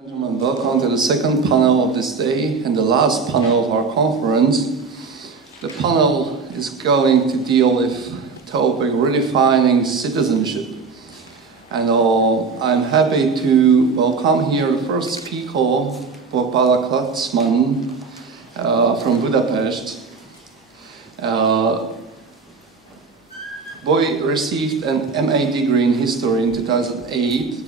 Gentlemen, welcome to the second panel of this day and the last panel of our conference. The panel is going to deal with the topic redefining citizenship. And I'm happy to welcome here the first speaker, Norseman from Budapest. Boy received an MA degree in history in 2008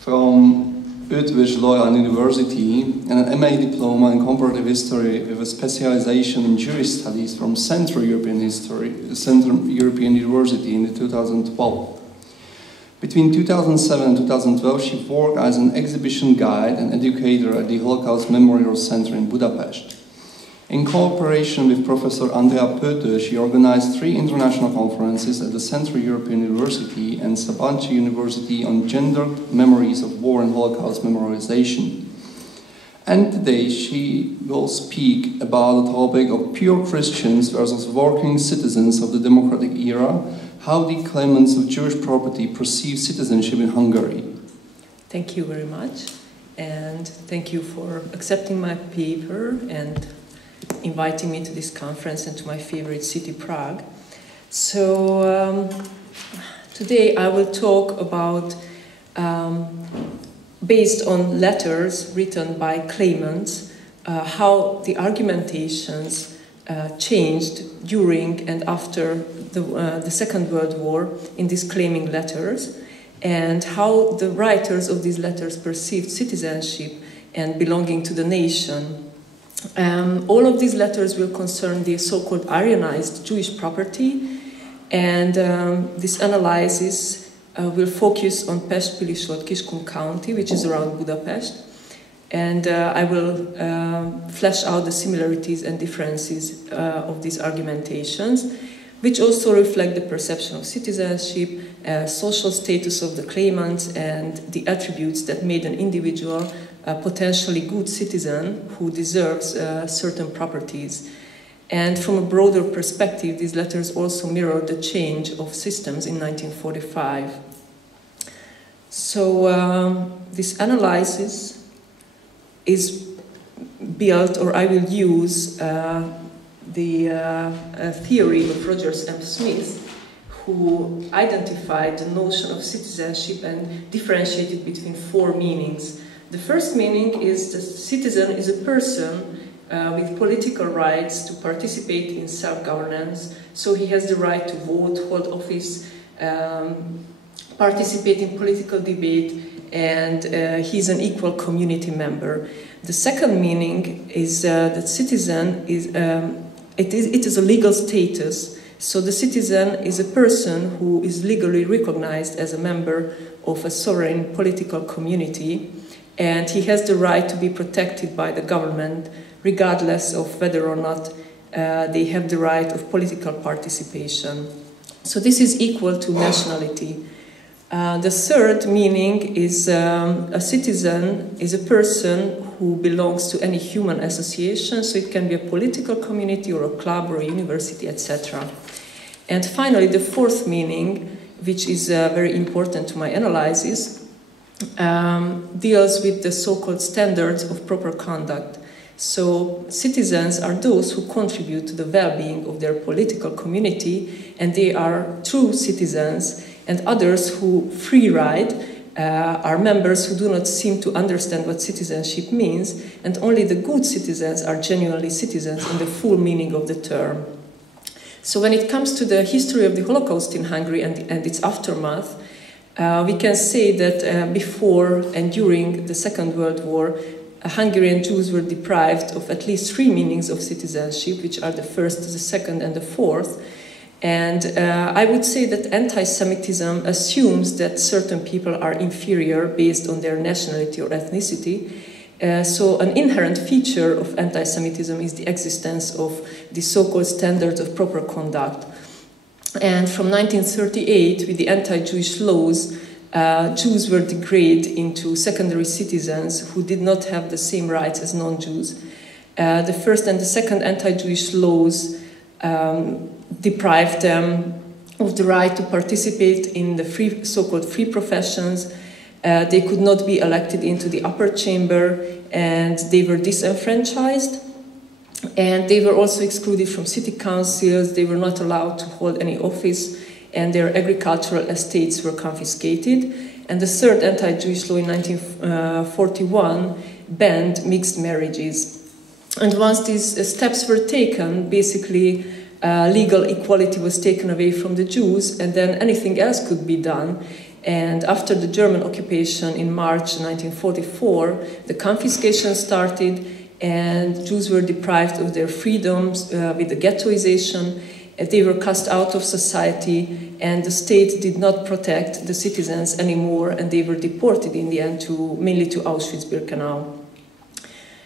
from Loyola University and an MA diploma in comparative history with a specialization in Jewish studies from Central European University in 2012. Between 2007 and 2012, she worked as an exhibition guide and educator at the Holocaust Memorial Center in Budapest. In cooperation with Professor Andrea Pötö, she organized 3 international conferences at the Central European University and Szabadkai University on gendered memories of war and Holocaust memorialization. And today she will speak about the topic of pure Christians versus working citizens of the democratic era, how the claimants of Jewish property perceive citizenship in Hungary. Thank you very much, and thank you for accepting my paper and inviting me to this conference and to my favorite city, Prague. So today I will talk about, based on letters written by claimants, how the argumentations changed during and after the Second World War in these claiming letters, and how the writers of these letters perceived citizenship and belonging to the nation. All of these letters will concern the so-called Aryanized Jewish property, and this analysis will focus on Pest-Pilisort-Kiskun County, which is around Budapest, and I will flesh out the similarities and differences of these argumentations, which also reflect the perception of citizenship, social status of the claimants, and the attributes that made an individual a potentially good citizen who deserves certain properties. And from a broader perspective, these letters also mirror the change of systems in 1945. So this analysis is built, or I will use the theory of Rogers M. Smith, who identified the notion of citizenship and differentiated between 4 meanings. The first meaning is that citizen is a person with political rights to participate in self-governance, so he has the right to vote, hold office, participate in political debate, and he's an equal community member. The second meaning is that citizen is, it is a legal status, so the citizen is a person who is legally recognized as a member of a sovereign political community, and he has the right to be protected by the government, regardless of whether or not they have the right of political participation. So this is equal to nationality. The third meaning is a citizen is a person who belongs to any human association, so it can be a political community or a club or a university, etc. And finally, the fourth meaning, which is very important to my analysis, deals with the so-called standards of proper conduct. So citizens are those who contribute to the well-being of their political community, and they are true citizens, and others who free ride are members who do not seem to understand what citizenship means, and only the good citizens are genuinely citizens in the full meaning of the term. So when it comes to the history of the Holocaust in Hungary and its aftermath, we can say that before and during the Second World War, Hungarian Jews were deprived of at least 3 meanings of citizenship, which are the first, the second, and the fourth. And I would say that anti-Semitism assumes that certain people are inferior based on their nationality or ethnicity. So an inherent feature of anti-Semitism is the existence of the so-called standards of proper conduct. And from 1938, with the anti-Jewish laws, Jews were degraded into secondary citizens who did not have the same rights as non-Jews. The first and the second anti-Jewish laws deprived them of the right to participate in the so-called free professions, They could not be elected into the upper chamber, and they were disenfranchised. And they were also excluded from city councils. They were not allowed to hold any office, and their agricultural estates were confiscated. And the third anti-Jewish law in 1941 banned mixed marriages. And once these steps were taken, basically legal equality was taken away from the Jews, and then anything else could be done. And after the German occupation in March 1944, the confiscation started, and Jews were deprived of their freedoms with the ghettoization. They were cast out of society, and the state did not protect the citizens anymore, and they were deported in the end mainly to Auschwitz-Birkenau.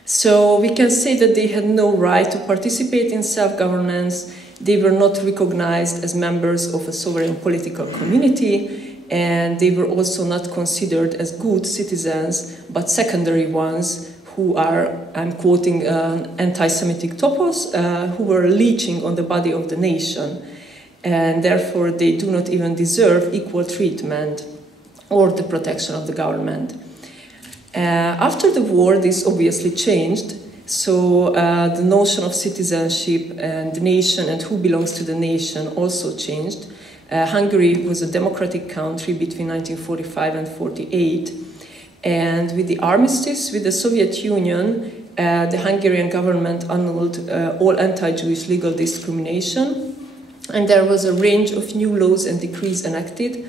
So we can say that they had no right to participate in self-governance. They were not recognized as members of a sovereign political community, and they were also not considered as good citizens, but secondary ones who are, I'm quoting anti-Semitic topos, who were leeching on the body of the nation, and therefore they do not even deserve equal treatment or the protection of the government. After the war, this obviously changed. So the notion of citizenship and the nation and who belongs to the nation also changed. Hungary was a democratic country between 1945 and 1948. And with the armistice with the Soviet Union, the Hungarian government annulled all anti-Jewish legal discrimination. And there was a range of new laws and decrees enacted,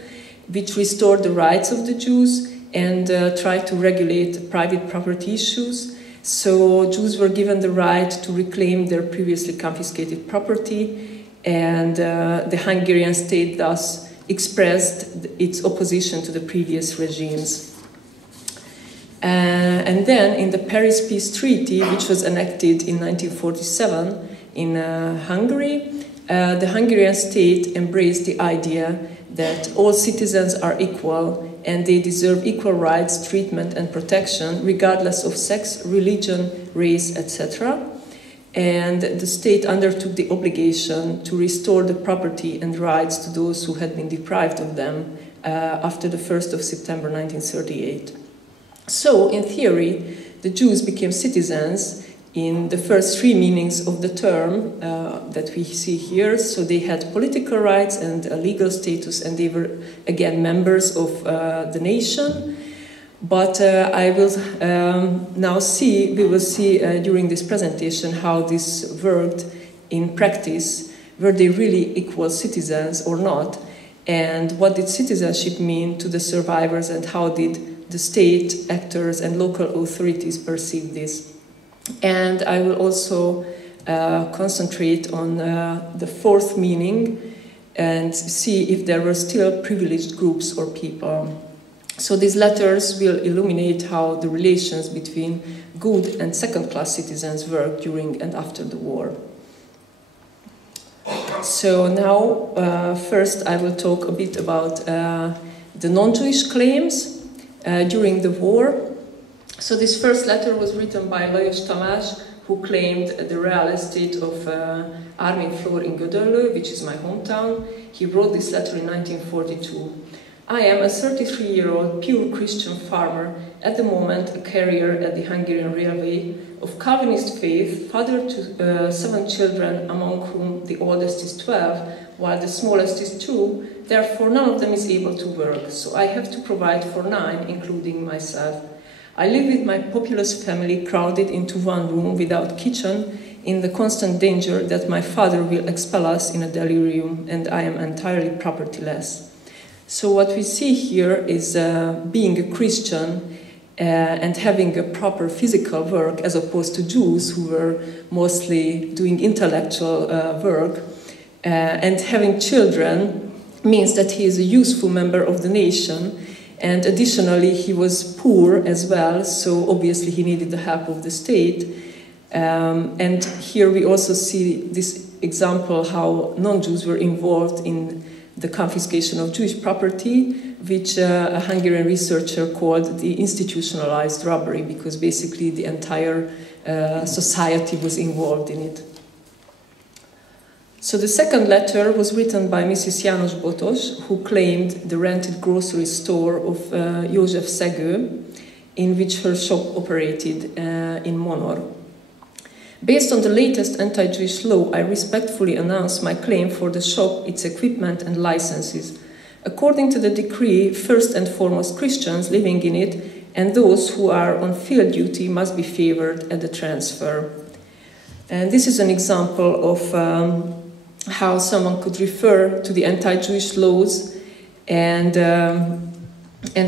which restored the rights of the Jews and tried to regulate private property issues. So Jews were given the right to reclaim their previously confiscated property, and the Hungarian state thus expressed its opposition to the previous regimes. And then in the Paris Peace Treaty, which was enacted in 1947 in Hungary, the Hungarian state embraced the idea that all citizens are equal and they deserve equal rights, treatment, and protection, regardless of sex, religion, race, etc. And the state undertook the obligation to restore the property and rights to those who had been deprived of them after the 1st of September 1938. So, in theory, the Jews became citizens in the first three meanings of the term that we see here. So they had political rights and a legal status, and they were, again, members of the nation. But we will see during this presentation how this worked in practice. Were they really equal citizens or not? And what did citizenship mean to the survivors, and how did the state actors and local authorities perceive this? And I will also concentrate on the fourth meaning and see if there were still privileged groups or people. So these letters will illuminate how the relations between good and second-class citizens worked during and after the war. So now, first I will talk a bit about the non-Jewish claims during the war. So this first letter was written by Lajos Tamás, who claimed the real estate of Armin Flór in Gödöllő, which is my hometown. He wrote this letter in 1942. I am a 33-year-old pure Christian farmer, at the moment a carrier at the Hungarian Railway, of Calvinist faith, father to 7 children, among whom the oldest is 12, while the smallest is 2, therefore none of them is able to work, so I have to provide for 9, including myself. I live with my populous family crowded into one room without kitchen, in the constant danger that my father will expel us in a delirium, and I am entirely propertyless. So what we see here is being a Christian and having a proper physical work, as opposed to Jews who were mostly doing intellectual work. And having children means that he is a useful member of the nation. And additionally, he was poor as well, so obviously he needed the help of the state. And here we also see this example how non-Jews were involved in the confiscation of Jewish property, which a Hungarian researcher called the institutionalized robbery, because basically the entire society was involved in it. So the second letter was written by Mrs. János Botos, who claimed the rented grocery store of József Szegő, in which her shop operated in Monor. Based on the latest anti-Jewish law, I respectfully announce my claim for the shop, its equipment and licenses. According to the decree, first and foremost Christians living in it and those who are on field duty must be favored at the transfer. And this is an example of how someone could refer to the anti-Jewish laws, and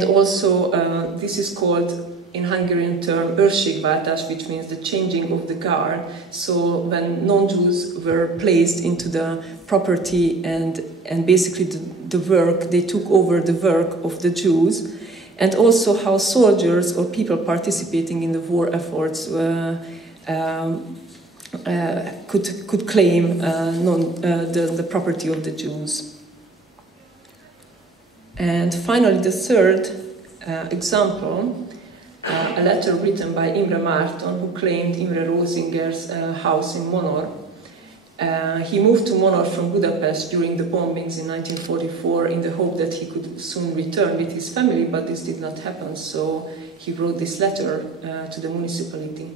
also this is called in Hungarian term őrségváltás, which means the changing of the guard. So when non-Jews were placed into the property and basically the work, they took over the work of the Jews, and also how soldiers or people participating in the war efforts could claim the property of the Jews. And finally, the third example, a letter written by Imre Márton, who claimed Imre Rosinger's house in Monor. He moved to Monor from Budapest during the bombings in 1944 in the hope that he could soon return with his family, but this did not happen, so he wrote this letter to the municipality.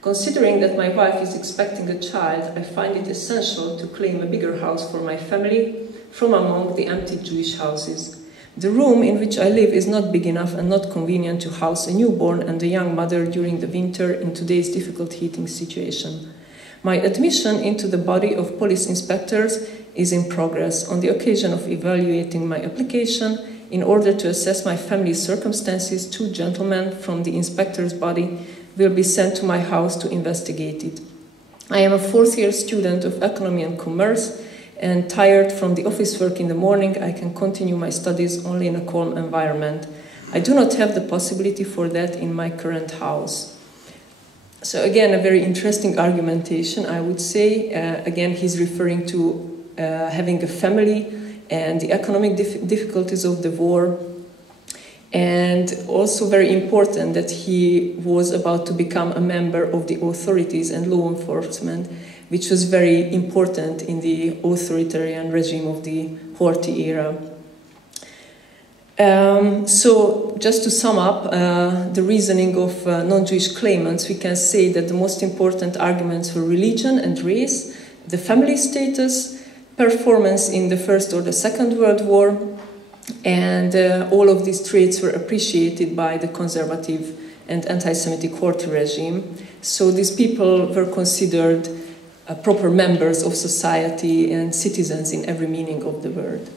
Considering that my wife is expecting a child, I find it essential to claim a bigger house for my family from among the empty Jewish houses. The room in which I live is not big enough and not convenient to house a newborn and a young mother during the winter in today's difficult heating situation. My admission into the body of police inspectors is in progress on the occasion of evaluating my application. In order to assess my family's circumstances, 2 gentlemen from the inspector's body will be sent to my house to investigate it. I am a 4th-year student of economy and commerce, and tired from the office work in the morning, I can continue my studies only in a calm environment. I do not have the possibility for that in my current house. So again, a very interesting argumentation, I would say. Again, he's referring to having a family and the economic difficulties of the war. And also very important that he was about to become a member of the authorities and law enforcement, which was very important in the authoritarian regime of the Horthy era. So just to sum up the reasoning of non-Jewish claimants, we can say that the most important arguments were religion and race, the family status, performance in the First or the Second World War, and all of these traits were appreciated by the conservative and anti-Semitic Horthy regime. So these people were considered proper members of society and citizens in every meaning of the word.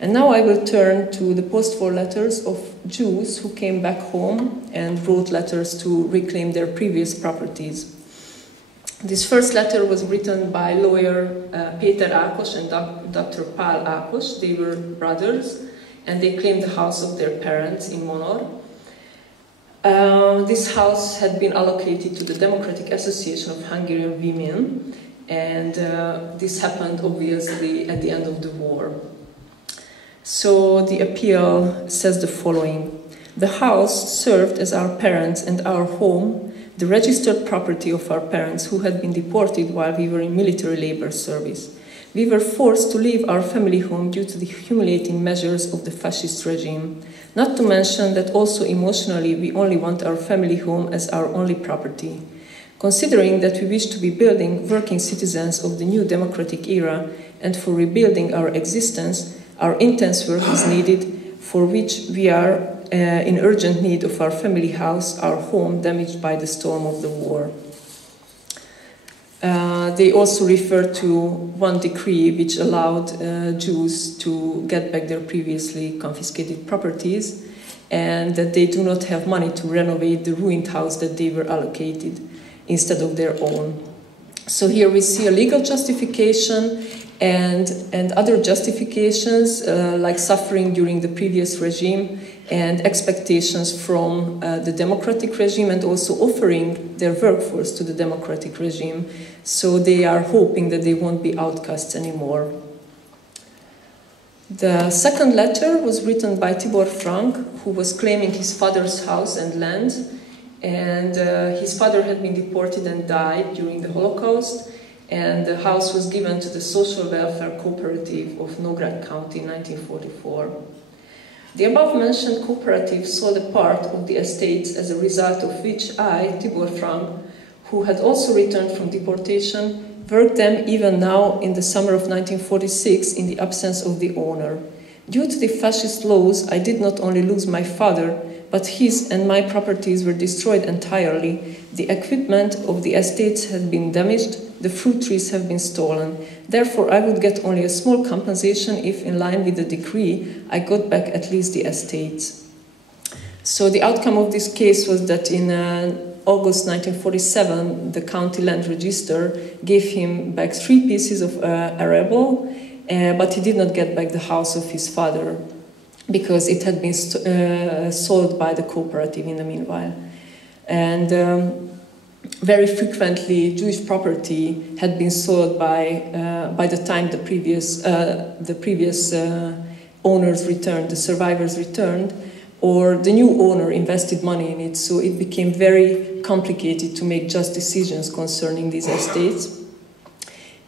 And now I will turn to the post-war letters of Jews who came back home and wrote letters to reclaim their previous properties. This first letter was written by lawyer Péter Ákos and Dr. Pál Ákos. They were brothers, and they claimed the house of their parents in Monor. This house had been allocated to the Democratic Association of Hungarian Women, and this happened obviously at the end of the war. So the appeal says the following: the house served as our parents and our home, the registered property of our parents who had been deported while we were in military labor service. We were forced to leave our family home due to the humiliating measures of the fascist regime. Not to mention that also emotionally we only want our family home as our only property. Considering that we wish to be building working citizens of the new democratic era and for rebuilding our existence, our intense work is needed, for which we are in urgent need of our family house, our home damaged by the storm of the war. They also refer to one decree which allowed Jews to get back their previously confiscated properties, and that they do not have money to renovate the ruined house that they were allocated instead of their own. So here we see a legal justification and other justifications like suffering during the previous regime and expectations from the democratic regime, and also offering their workforce to the democratic regime. So they are hoping that they won't be outcasts anymore. The second letter was written by Tibor Frank, who was claiming his father's house and land. And his father had been deported and died during the Holocaust. and the house was given to the Social Welfare Cooperative of Nógrád County in 1944. The above-mentioned cooperative sold a part of the estates, as a result of which I, Tibor Frank, who had also returned from deportation, worked them even now in the summer of 1946 in the absence of the owner. Due to the fascist laws, I did not only lose my father, but his and my properties were destroyed entirely. The equipment of the estates had been damaged, the fruit trees have been stolen. Therefore, I would get only a small compensation if, in line with the decree, I got back at least the estates. So the outcome of this case was that in August 1947, the county land register gave him back 3 pieces of arable, but he did not get back the house of his father, because it had been sold by the cooperative in the meanwhile. And very frequently, Jewish property had been sold by the time the previous owners returned, the survivors returned, or the new owner invested money in it, so it became very complicated to make just decisions concerning these estates.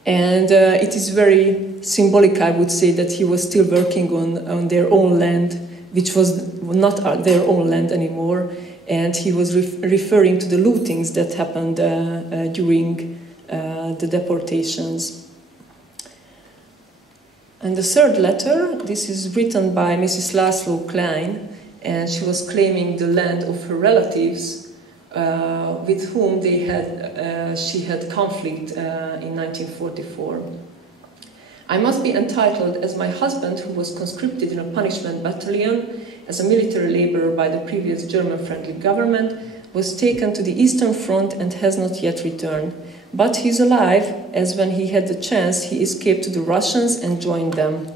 And it is very symbolic, I would say, that he was still working on their own land, which was not their own land anymore, and he was referring to the lootings that happened during the deportations. And the third letter, this is written by Mrs. László Klein, and she was claiming the land of her relatives with whom she had conflict in 1944. I must be entitled, as my husband, who was conscripted in a punishment battalion as a military laborer by the previous German-friendly government, was taken to the Eastern Front and has not yet returned. But he is alive, as when he had the chance, he escaped to the Russians and joined them.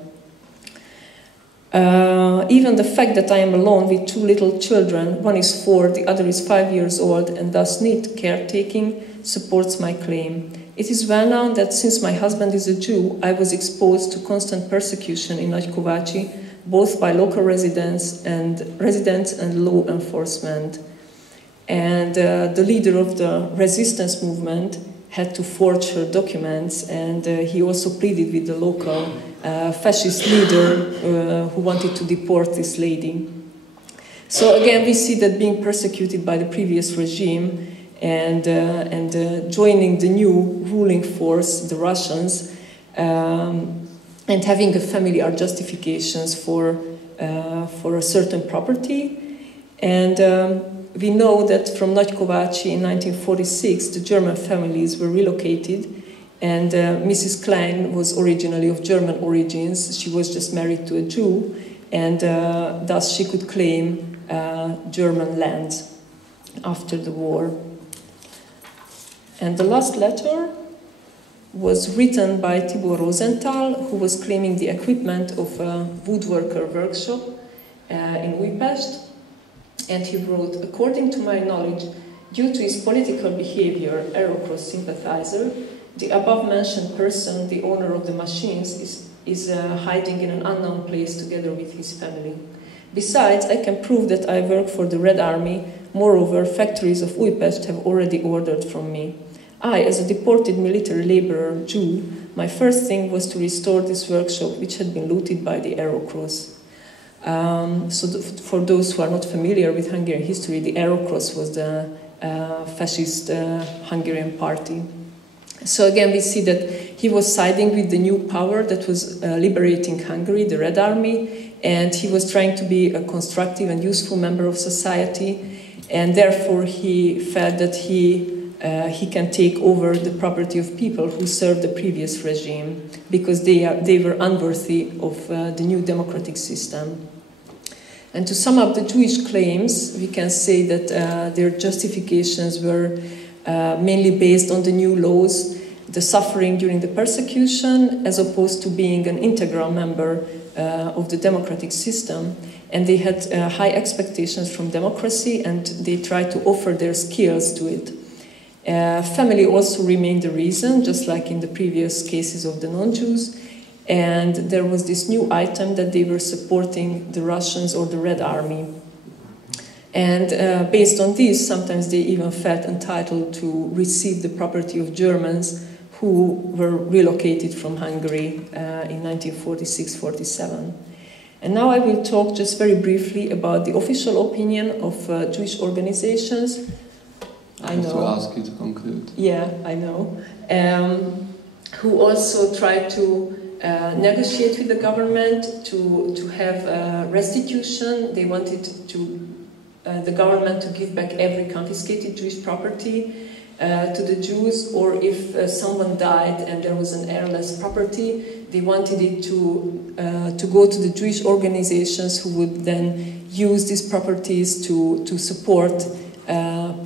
Even the fact that I am alone with 2 little children, one is 4, the other is 5 years old, and thus need caretaking, supports my claim. It is well known that since my husband is a Jew, I was exposed to constant persecution in Nagykovácsi, both by local residents and law enforcement. And the leader of the resistance movement had to forge her documents, and he also pleaded with the local fascist leader who wanted to deport this lady. So again, we see that being persecuted by the previous regime and joining the new ruling force, the Russians, and having a family are justifications for a certain property. And we know that from Nagykovácsi in 1946, the German families were relocated, and Mrs. Klein was originally of German origins. She was just married to a Jew, and thus she could claim German land after the war. And the last letter was written by Tibor Rosenthal, who was claiming the equipment of a woodworker workshop in Újpest. And he wrote, according to my knowledge, due to his political behavior, Aerocross sympathizer, the above-mentioned person, the owner of the machines, is hiding in an unknown place together with his family. Besides, I can prove that I work for the Red Army. Moreover, factories of Újpest have already ordered from me. I, as a deported military laborer Jew, my first thing was to restore this workshop, which had been looted by the Aerocross. For those who are not familiar with Hungarian history, the Aerocross was the fascist Hungarian party. So again, we see that he was siding with the new power that was liberating Hungary, the Red Army, and he was trying to be a constructive and useful member of society, and therefore he felt that he can take over the property of people who served the previous regime, because they were unworthy of the new democratic system. And to sum up the Jewish claims, we can say that their justifications were mainly based on the new laws, the suffering during the persecution, as opposed to being an integral member of the democratic system. And they had high expectations from democracy, and they tried to offer their skills to it. Family also remained the reason, just like in the previous cases of the non-Jews. And there was this new item that they were supporting the Russians or the Red Army. And based on this, sometimes they even felt entitled to receive the property of Germans who were relocated from Hungary in 1946-47. And now I will talk just very briefly about the official opinion of Jewish organizations. I have to ask you to conclude. Yeah, I know. Who also tried to negotiate with the government to have restitution. They wanted the government to give back every confiscated Jewish property to the Jews, or if someone died and there was an heirless property, they wanted it to go to the Jewish organizations who would then use these properties to support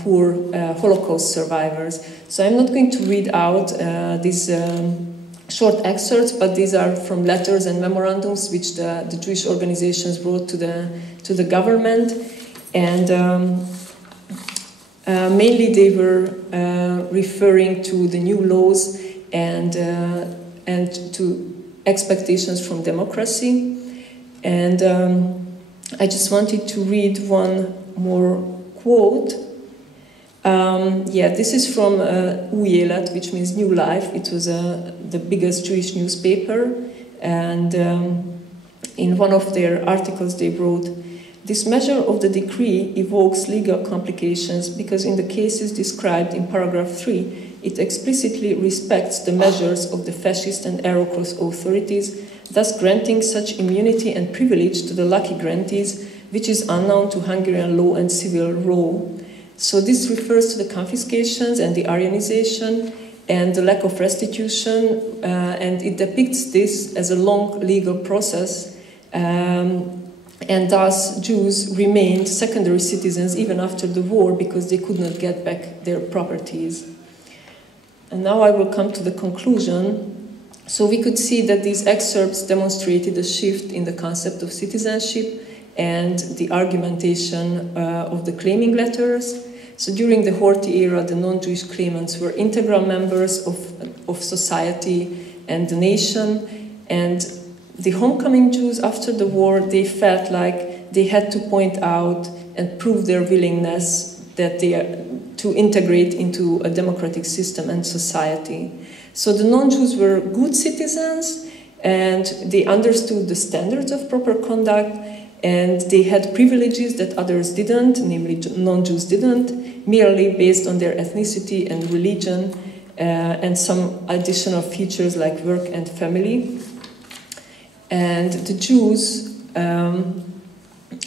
poor Holocaust survivors. So I'm not going to read out these short excerpts, but these are from letters and memorandums which the Jewish organizations wrote to the government, and mainly they were referring to the new laws and to expectations from democracy. And I just wanted to read one more quote. This is from Új Élet, which means new life. It was the biggest Jewish newspaper, and in one of their articles they wrote, "This measure of the decree evokes legal complications because in the cases described in paragraph 3, it explicitly respects the measures of the fascist and Arrow-Cross authorities, thus granting such immunity and privilege to the lucky grantees, which is unknown to Hungarian law and civil law." So this refers to the confiscations and the Aryanization and the lack of restitution, and it depicts this as a long legal process, and thus Jews remained secondary citizens even after the war because they could not get back their properties. And now I will come to the conclusion. So we could see that these excerpts demonstrated a shift in the concept of citizenship and the argumentation of the claiming letters. So during the Horthy era, the non-Jewish claimants were integral members of society and the nation, and the homecoming Jews after the war, they felt like they had to point out and prove their willingness that they are to integrate into a democratic system and society. So the non-Jews were good citizens, and they understood the standards of proper conduct, and they had privileges that others didn't, namely non-Jews didn't, merely based on their ethnicity and religion, and some additional features like work and family. And the Jews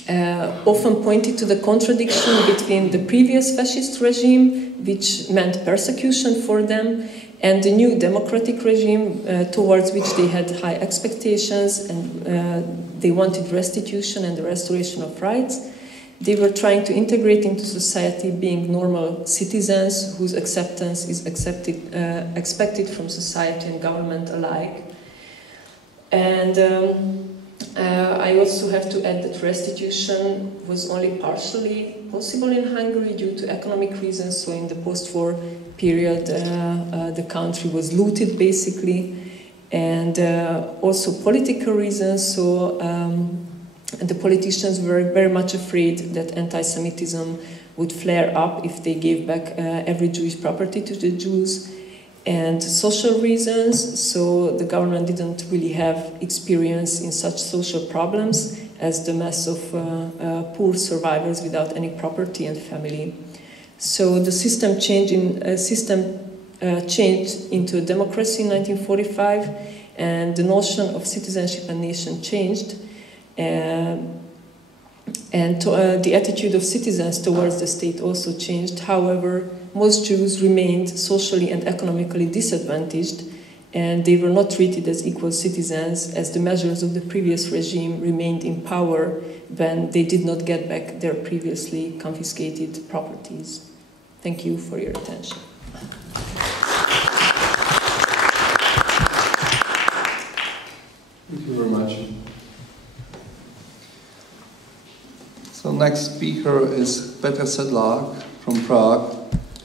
often pointed to the contradiction between the previous fascist regime, which meant persecution for them, and the new democratic regime towards which they had high expectations, and they wanted restitution and the restoration of rights. They were trying to integrate into society, being normal citizens whose acceptance is expected from society and government alike. And I also have to add that restitution was only partially possible in Hungary due to economic reasons. So in the post-war period, the country was looted basically, and also political reasons. So the politicians were very much afraid that anti-Semitism would flare up if they gave back every Jewish property to the Jews. And social reasons, so the government didn't really have experience in such social problems as the mass of poor survivors without any property and family. So the system changed into a democracy in 1945, and the notion of citizenship and nation changed, and the attitude of citizens towards the state also changed. However, most Jews remained socially and economically disadvantaged, and they were not treated as equal citizens, as the measures of the previous regime remained in power when they did not get back their previously confiscated properties. Thank you for your attention. Thank you very much. So next speaker is Petr Sedlák from Prague,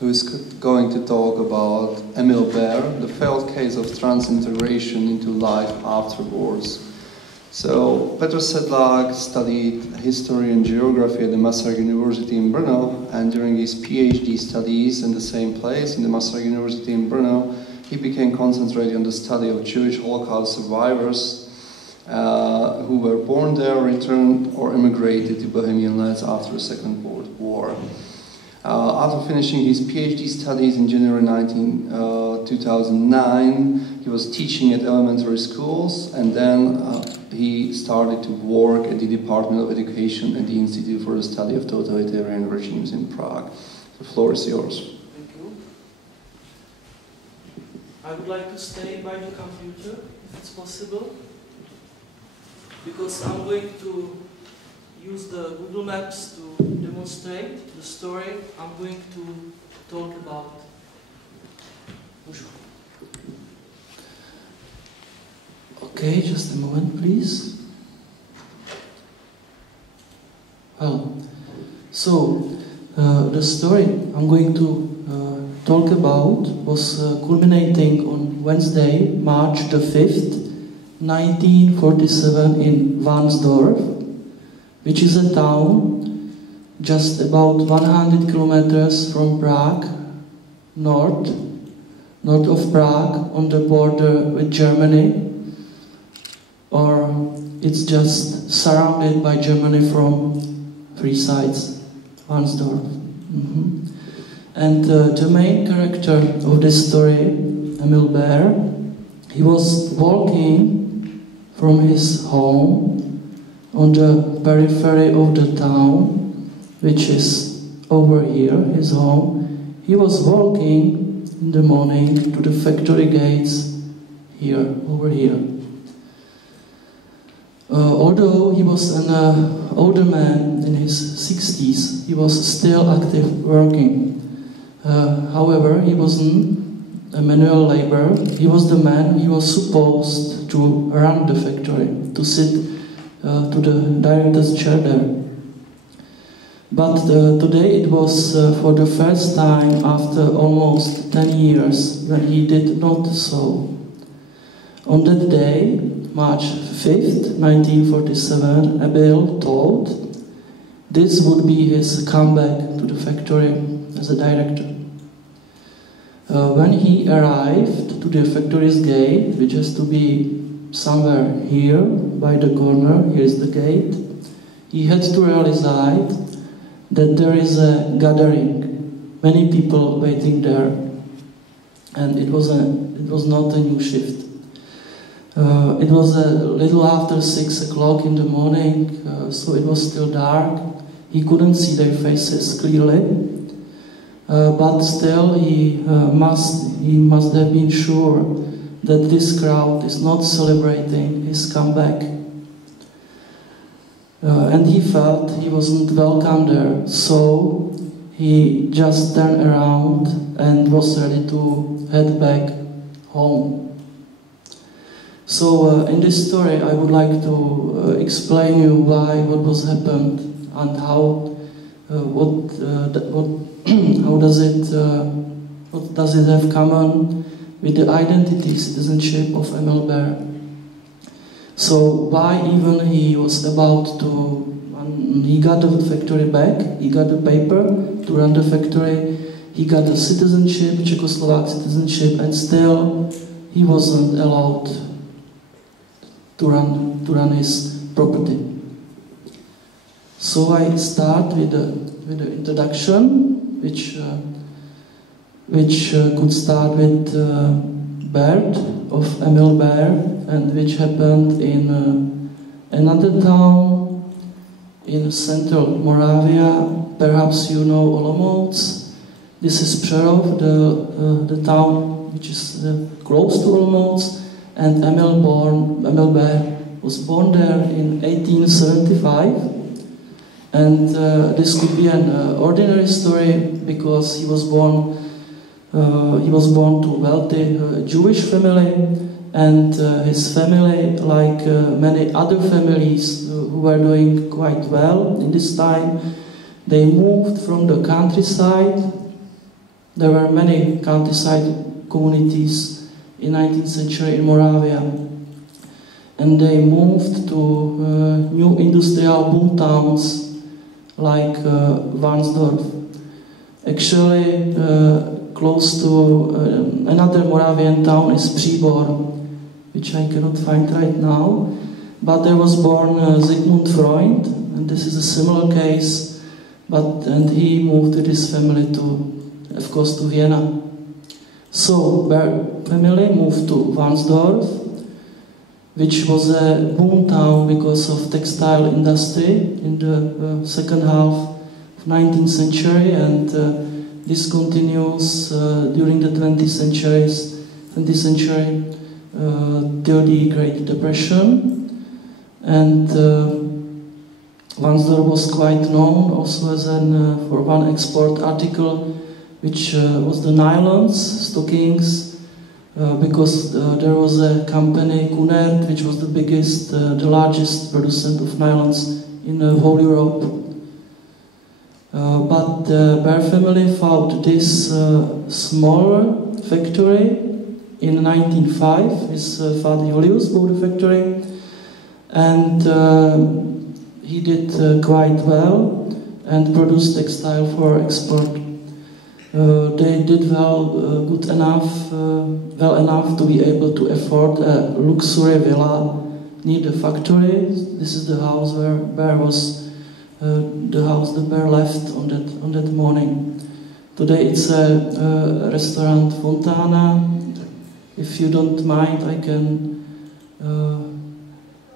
who is going to talk about Emil Baer, the failed case of trans-integration into life afterwards. So Petr Sedlák studied history and geography at the Masaryk University in Brno, and during his PhD studies in the same place, in the Masaryk University in Brno, he became concentrated on the study of Jewish Holocaust survivors who were born there, returned, or immigrated to Bohemian lands after the Second World War. After finishing his PhD studies in January 2009, he was teaching at elementary schools, and then he started to work at the Department of Education at the Institute for the Study of Totalitarian Regimes in Prague. The floor is yours. Thank you. I would like to stay by the computer, if it's possible, because I'm going to use the Google Maps to demonstrate the story I'm going to talk about. Okay, just a moment, please. Well, so the story I'm going to talk about was culminating on Wednesday, March the 5th, 1947 in Varnsdorf, which is a town just about 100 kilometers from Prague, north of Prague, on the border with Germany, or it's just surrounded by Germany from three sides, Varnsdorf. And the main character of this story, Emil Bear, he was walking from his home on the periphery of the town, which is over here, his home. He was walking in the morning to the factory gates here, over here. Although he was an older man in his 60s, he was still active working. However, he wasn't a manual laborer. He was the man, he was supposed to run the factory, to sit to the director's chair there. But today it was for the first time after almost 10 years when he did not so. On that day, March 5th, 1947, Emil thought this would be his comeback to the factory as a director. When he arrived to the factory's gate, which has to be somewhere here by the corner, here's the gate, he had to realize that there is a gathering, many people waiting there, and it was not a new shift. It was a little after 6 o'clock in the morning, so it was still dark. He couldn't see their faces clearly, but still he must have been sure that this crowd is not celebrating his comeback. And he felt he wasn't welcome there, so he just turned around and was ready to head back home. So in this story I would like to explain you what was happened and how what does it have common with the identity, citizenship of Emil Bear. So why even he was about to, he got the factory back, he got the paper to run the factory, he got the citizenship, Czechoslovak citizenship, and still he wasn't allowed to run his property. So I start with the introduction, which could start with birth of Emil Bear, and which happened in another town in central Moravia. Perhaps you know Olomouc. This is Přerov, the town which is close to Olomouc, and Emil Bear was born there in 1875. And this could be an ordinary story because he was born to a wealthy Jewish family, and his family, like many other families who were doing quite well in this time, they moved from the countryside. There were many countryside communities in 19th century in Moravia, and they moved to new industrial boom towns like Varnsdorf. Actually, close to another Moravian town is Příbor, which I cannot find right now. But there was born Sigmund Freud, and this is a similar case. And he moved with his family to, of course, to Vienna. So Bear family moved to Varnsdorf, which was a boom town because of textile industry in the second half of 19th century, and this continues during the 20th century till the Great Depression. And Varnsdorf was quite known also as for one export article, which was the nylons, stockings, because there was a company, Kunert, which was the biggest, the largest producent of nylons in whole Europe. But the Bear family found this smaller factory in 1905. His father Julius bought the factory, and he did quite well and produced textile for export. They did well enough to be able to afford a luxury villa near the factory. This is the house where Bear was, the house the Bear left on that morning. Today it's a restaurant Fontana. If you don't mind,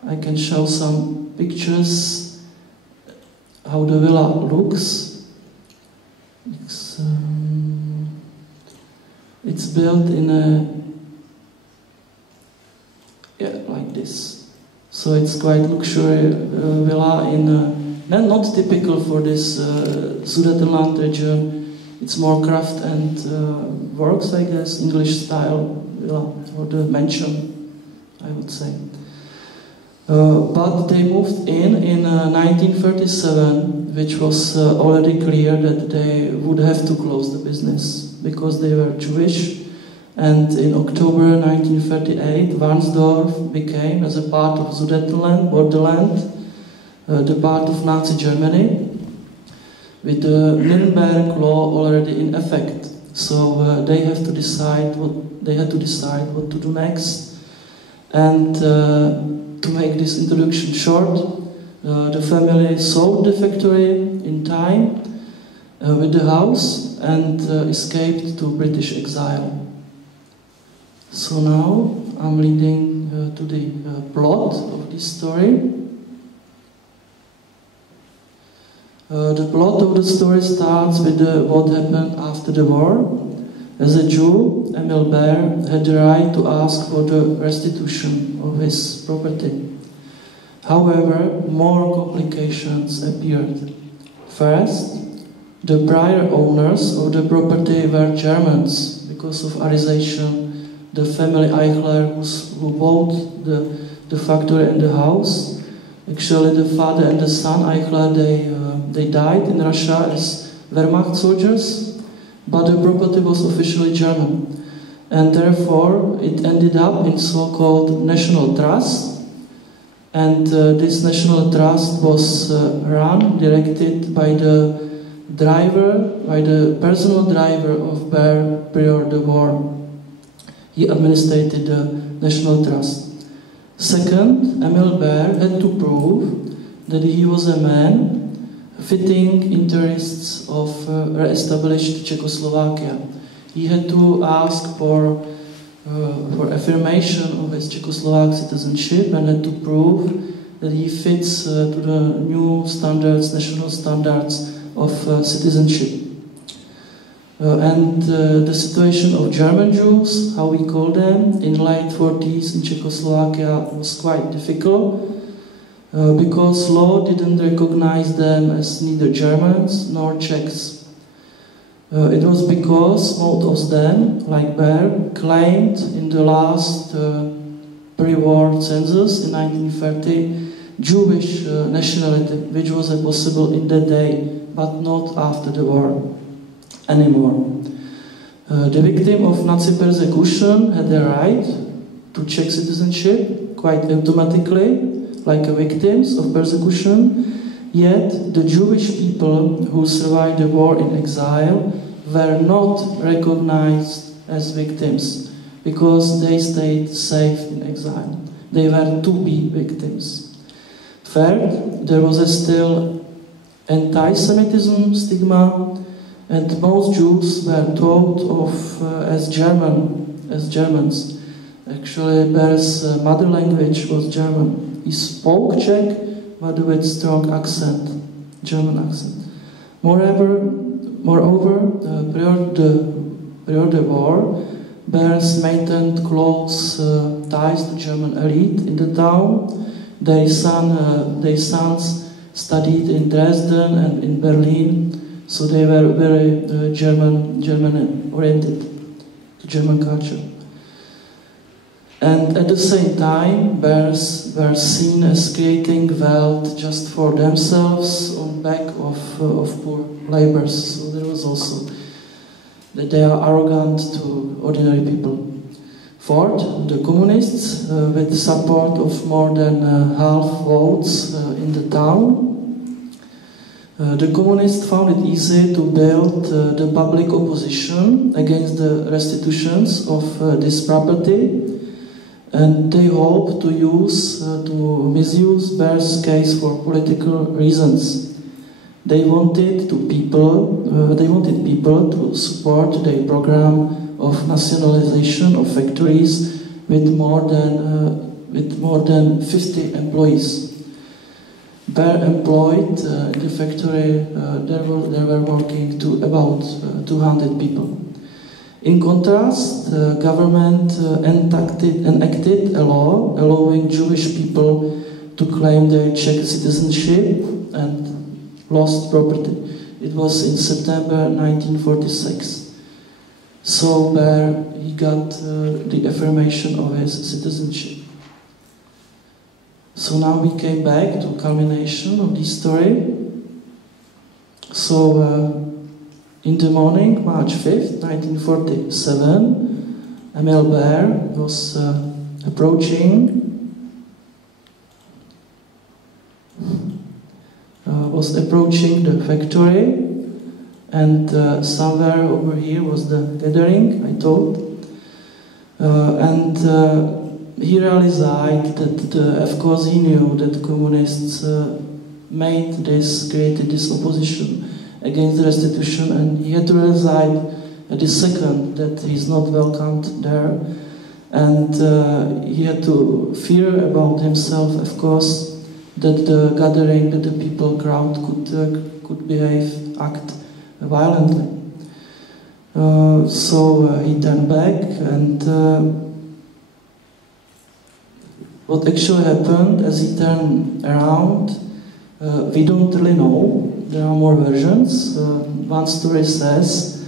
I can show some pictures how the villa looks. It's built in like this. So it's quite luxury villa not typical for this Sudetenland region. It's more craft and works, I guess, English style villa, or the mansion, I would say. But they moved in 1937, which was already clear that they would have to close the business because they were Jewish. And in October 1938, Varnsdorf became, as a part of Sudetenland, borderland, the part of Nazi Germany, with the Nuremberg law already in effect. So they had to decide what to do next. And to make this introduction short, the family sold the factory in time with the house and escaped to British exile. So now I'm leading to the plot of this story. The plot of the story starts with what happened after the war. As a Jew, Emil Bear had the right to ask for the restitution of his property. However, more complications appeared. First, the prior owners of the property were Germans because of Arization. The family Eichler who bought the factory and the house. Actually, the father and the son Eichler, they died in Russia as Wehrmacht soldiers, but the property was officially German. And therefore, it ended up in so-called national trust. And this national trust was directed by the personal driver of Bear prior to the war. He administered the national trust. Second, Emil Bear had to prove that he was a man fitting interests of re-established Czechoslovakia. He had to ask for affirmation of his Czechoslovak citizenship and had to prove that he fits to the new standards, national standards of citizenship. And the situation of German Jews, how we call them, in late 40s in Czechoslovakia was quite difficult because law didn't recognize them as neither Germans nor Czechs. It was because most of them, like Bear, claimed in the last pre-war census in 1930 Jewish nationality, which was possible in that day, but not after the war anymore. The victim of Nazi persecution had the right to Czech citizenship quite automatically, like victims of persecution, yet the Jewish people who survived the war in exile were not recognized as victims because they stayed safe in exile. They were to be victims. Third, there was still anti-Semitism stigma, and most Jews were thought of as Germans. Actually, Ber's mother language was German. He spoke Czech, but with strong accent, German accent. Moreover, prior the war, Bers maintained close ties to German elite in the town. Their sons studied in Dresden and in Berlin, so they were very German-oriented to German culture. And at the same time, Bears were seen as creating wealth just for themselves on back of poor laborers. So there was also that they are arrogant to ordinary people. Fourth, the communists, with the support of more than half votes in the town, the communists found it easy to build the public opposition against the restitutions of this property, and they hoped to misuse Ber's case for political reasons. They wanted people to support their program of nationalization of factories with more than 50 employees. Ber employed in the factory there were working to about 200 people. In contrast, the government enacted a law allowing Jewish people to claim their Czech citizenship and lost property. It was in September 1946. So Ber, he got the affirmation of his citizenship. So now we came back to culmination of this story. So in the morning, March 5th, 1947, Emil Ber was approaching the factory, and somewhere over here was the gathering, I thought. And he realized that, of course, he knew that communists created this opposition against the restitution, and he had to realize at the second that he's not welcomed there, and he had to fear about himself, of course, that the gathering, that the people crowd could act violently. So he turned back, and what actually happened as he turned around, we don't really know. There are more versions. One story says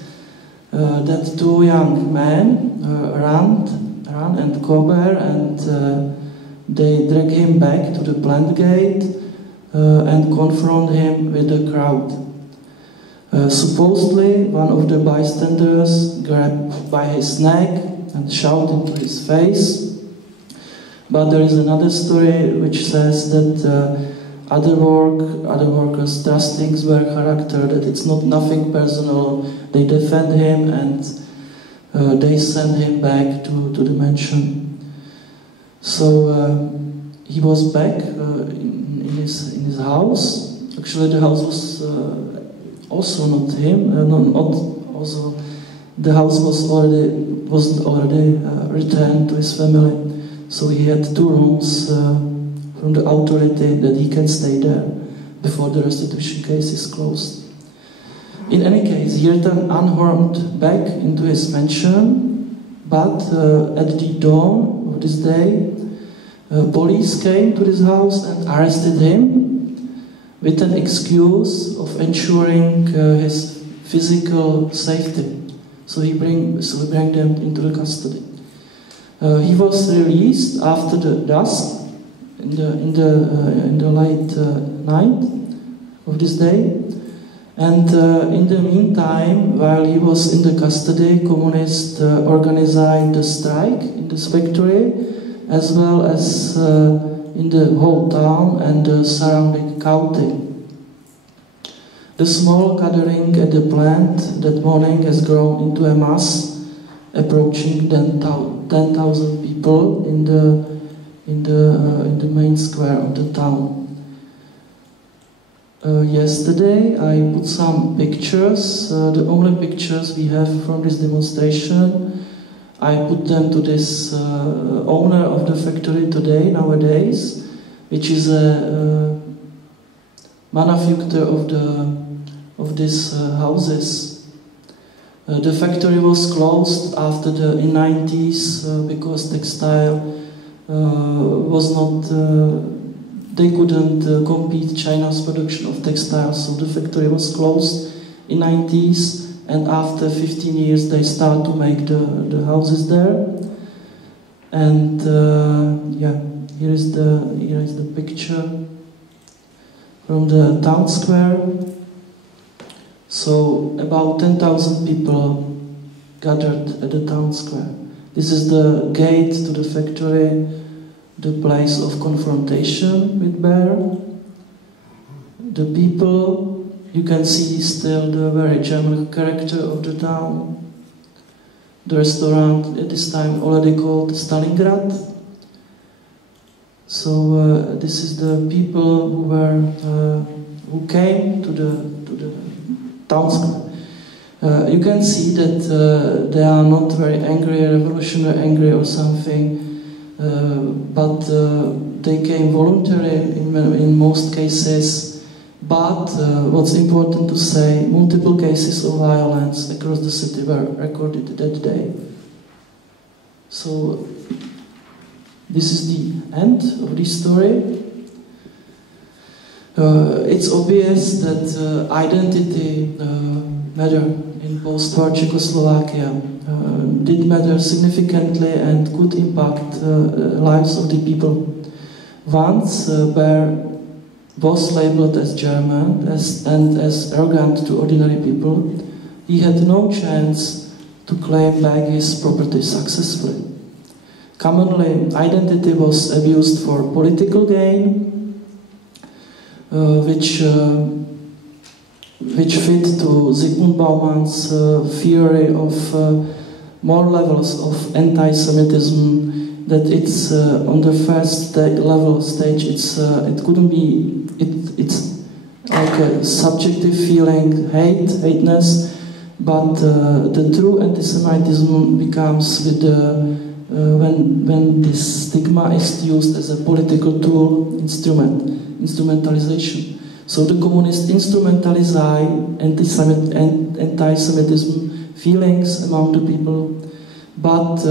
that two young men ran and Kober, and they drag him back to the plant gate and confront him with the crowd. Supposedly, one of the bystanders grabbed by his neck and shouted into his face. But there is another story which says that other workers' trusting their character, that it's nothing personal. They defend him and they send him back to the mansion. So he was back in his house. Actually, the house was also not him. The house wasn't already returned to his family. So he had 2 rooms from the authority that he can stay there before the restitution case is closed. In any case, he returned unharmed back into his mansion, but at the dawn of this day, police came to this house and arrested him with an excuse of ensuring his physical safety. So we bring them into the custody. He was released after the dusk in the late night of this day, and in the meantime, while he was in the custody, communists organized a strike in this factory, as well as in the whole town and the surrounding county. The small gathering at the plant that morning has grown into a mass, approaching 10,000 people in the main square of the town. Yesterday I put some pictures, the only pictures we have from this demonstration. I put them to this owner of the factory today, nowadays, which is a manufacturer of these houses. The factory was closed after in 90s because textile was not. They couldn't compete China's production of textiles, so the factory was closed in 90s. And after 15 years, they start to make the houses there. And yeah, here is the picture from the town square. So about 10,000 people gathered at the town square. This is the gate to the factory, the place of confrontation with Bear. The people, you can see still the very German character of the town. The restaurant at this time already called Stalingrad. So this is the people who came to the town square. You can see that they are not very angry, revolutionary angry or something, but they came voluntarily in most cases. But what's important to say, multiple cases of violence across the city were recorded that day. So this is the end of this story. It's obvious that identity matter in post-war Czechoslovakia did matter significantly and could impact lives of the people. Once Bear was labeled as German and as arrogant to ordinary people, he had no chance to claim back his property successfully. Commonly, identity was abused for political gain, which fit to Zygmunt Bauman's theory of more levels of anti-Semitism. That it's on the first stage. It couldn't be. It's like a subjective feeling, hateness, but the true anti-Semitism becomes with when this stigma is used as a political tool, instrumentalization. So the communists instrumentalize anti-Semitism feelings among the people, but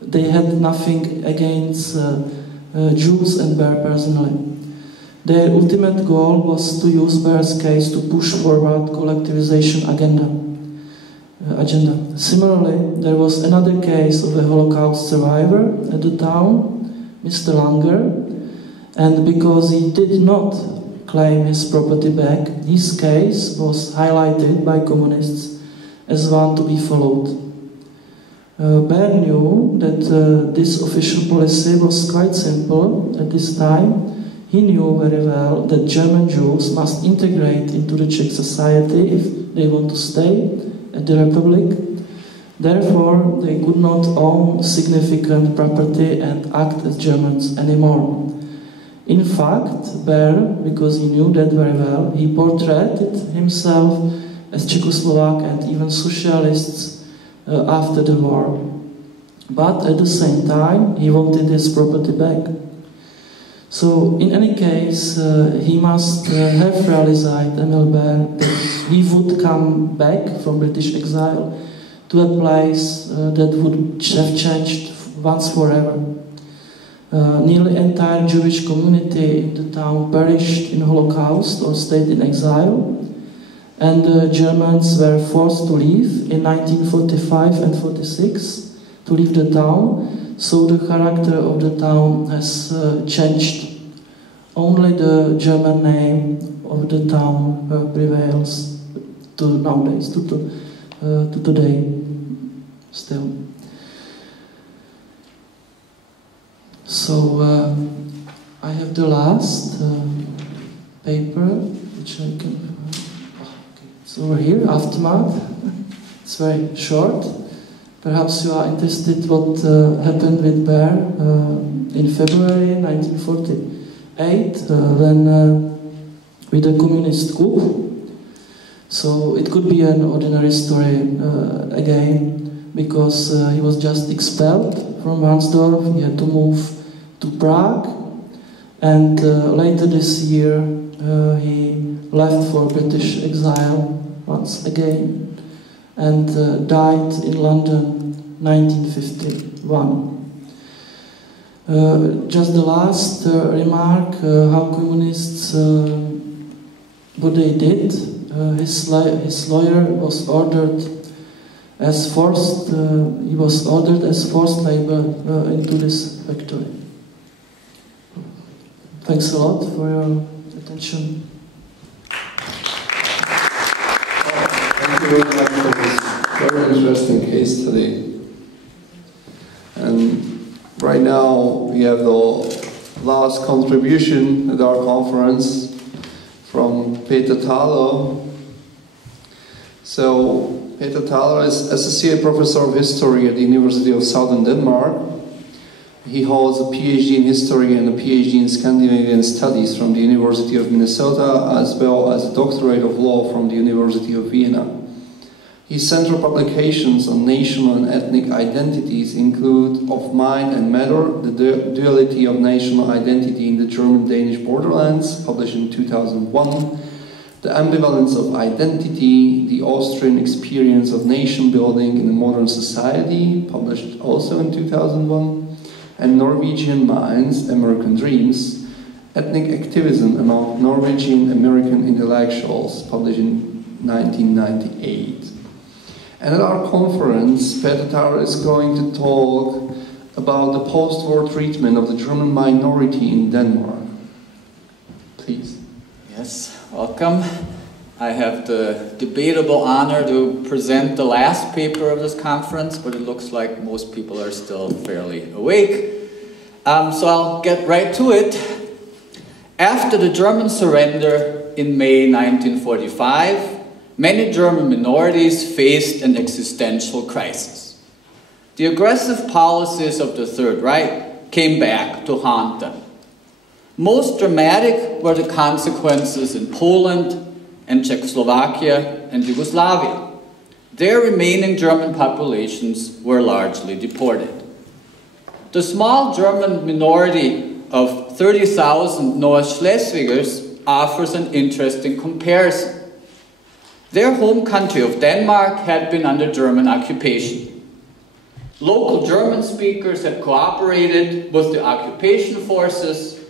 they had nothing against Jews and Bear personally. Their ultimate goal was to use Bear's case to push forward collectivization agenda. Similarly, there was another case of a Holocaust survivor at the town, Mr. Langer, and because he did not claim his property back, his case was highlighted by communists as one to be followed. Bear knew that this official policy was quite simple at this time. He knew very well that German Jews must integrate into the Czech society if they want to stay at the Republic. Therefore, they could not own significant property and act as Germans anymore. In fact, Bear, because he knew that very well, he portrayed himself as Czechoslovak and even socialists after the war. But at the same time, he wanted his property back. So, in any case, he must have realized, Emil Bear, that he would come back from British exile to a place that would have changed once forever. Nearly entire Jewish community in the town perished in Holocaust or stayed in exile, and the Germans were forced to leave in 1945 and 46 to leave the town. So the character of the town has changed. Only the German name of the town prevails to nowadays, to today, still. So I have the last paper, which I can find. So we're here, aftermath. It's very short. Perhaps you are interested what happened with Bear in February 1948 when with a communist coup. So it could be an ordinary story again, because he was just expelled from Ransdorf. He had to move to Prague, and later this year he left for British exile once again and died in London 1951. Just the last remark, how communists, what they did. His lawyer was ordered as forced. He was ordered as forced labor into this factory. Thanks a lot for your attention. Thank you very much for this very interesting case study. And right now we have the last contribution at our conference from Peter Thaler. So, Peter Thaler is Associate Professor of History at the University of Southern Denmark. He holds a PhD in History and a PhD in Scandinavian Studies from the University of Minnesota, as well as a Doctorate of Law from the University of Vienna. His central publications on national and ethnic identities include Of Mind and Matter, The Duality of National Identity in the German-Danish Borderlands, published in 2001, The Ambivalence of Identity, The Austrian Experience of Nation Building in a Modern Society, published also in 2001, and Norwegian Minds, American Dreams, Ethnic Activism Among Norwegian American Intellectuals, published in 1998. And at our conference, Peter Thaler is going to talk about the post-war treatment of the German minority in Denmark. Please. Yes, welcome. I have the debatable honor to present the last paper of this conference, but it looks like most people are still fairly awake. So I'll get right to it. After the German surrender in May 1945, many German minorities faced an existential crisis. The aggressive policies of the Third Reich came back to haunt them. Most dramatic were the consequences in Poland and Czechoslovakia and Yugoslavia. Their remaining German populations were largely deported. The small German minority of 30,000 North Schleswigers offers an interesting comparison. Their home country of Denmark had been under German occupation. Local German speakers had cooperated with the occupation forces.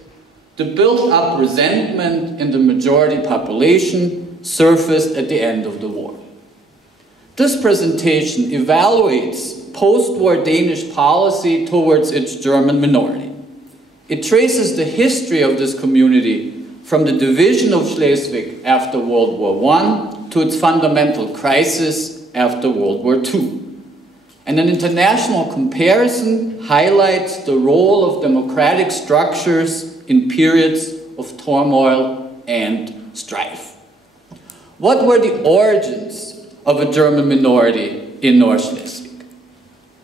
The built-up resentment in the majority population surfaced at the end of the war. This presentation evaluates post-war Danish policy towards its German minority. It traces the history of this community from the division of Schleswig after World War I to its fundamental crisis after World War II. And an international comparison highlights the role of democratic structures in periods of turmoil and strife. What were the origins of a German minority in North Schleswig?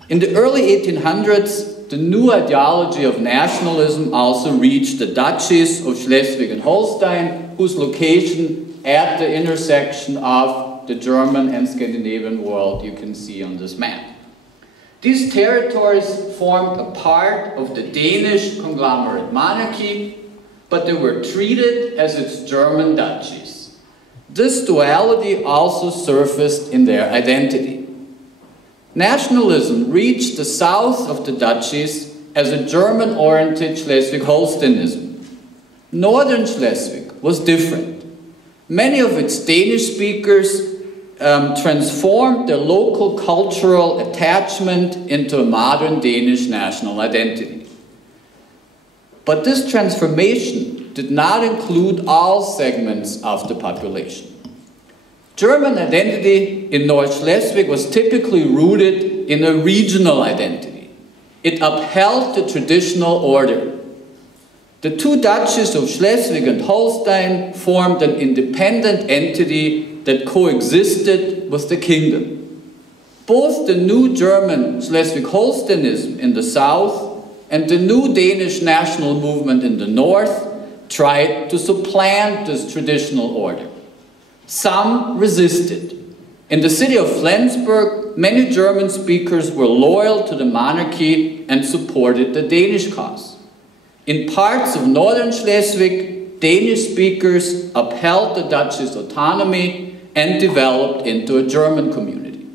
In the early 1800s, the new ideology of nationalism also reached the duchies of Schleswig and Holstein, whose location at the intersection of the German and Scandinavian world you can see on this map. These territories formed a part of the Danish conglomerate monarchy, but they were treated as its German duchies. This duality also surfaced in their identity. Nationalism reached the south of the duchies as a German-oriented Schleswig-Holsteinism. Northern Schleswig was different. Many of its Danish speakers transformed their local cultural attachment into a modern Danish national identity. But this transformation did not include all segments of the population. German identity in North Schleswig was typically rooted in a regional identity. It upheld the traditional order. The two duchies of Schleswig and Holstein formed an independent entity that coexisted with the kingdom. Both the new German Schleswig-Holsteinism in the south and the new Danish national movement in the north tried to supplant this traditional order. Some resisted. In the city of Flensburg, many German speakers were loyal to the monarchy and supported the Danish cause. In parts of northern Schleswig, Danish speakers upheld the duchy's autonomy and developed into a German community.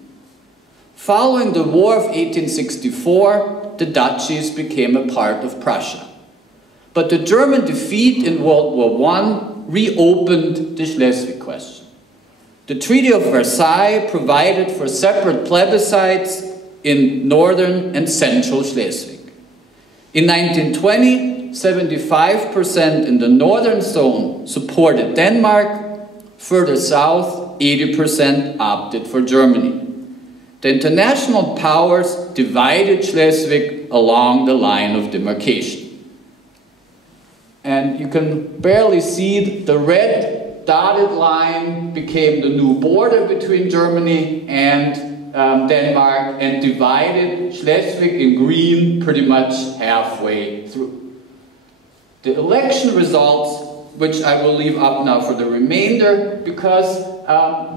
Following the War of 1864, the duchies became a part of Prussia. But the German defeat in World War I reopened the Schleswig question. The Treaty of Versailles provided for separate plebiscites in northern and central Schleswig. In 1920, 75% in the northern zone supported Denmark. Further south, 80% opted for Germany. The international powers divided Schleswig along the line of demarcation. And you can barely see the red dotted line became the new border between Germany and Denmark and divided Schleswig in green pretty much halfway through. The election results, which I will leave up now for the remainder, because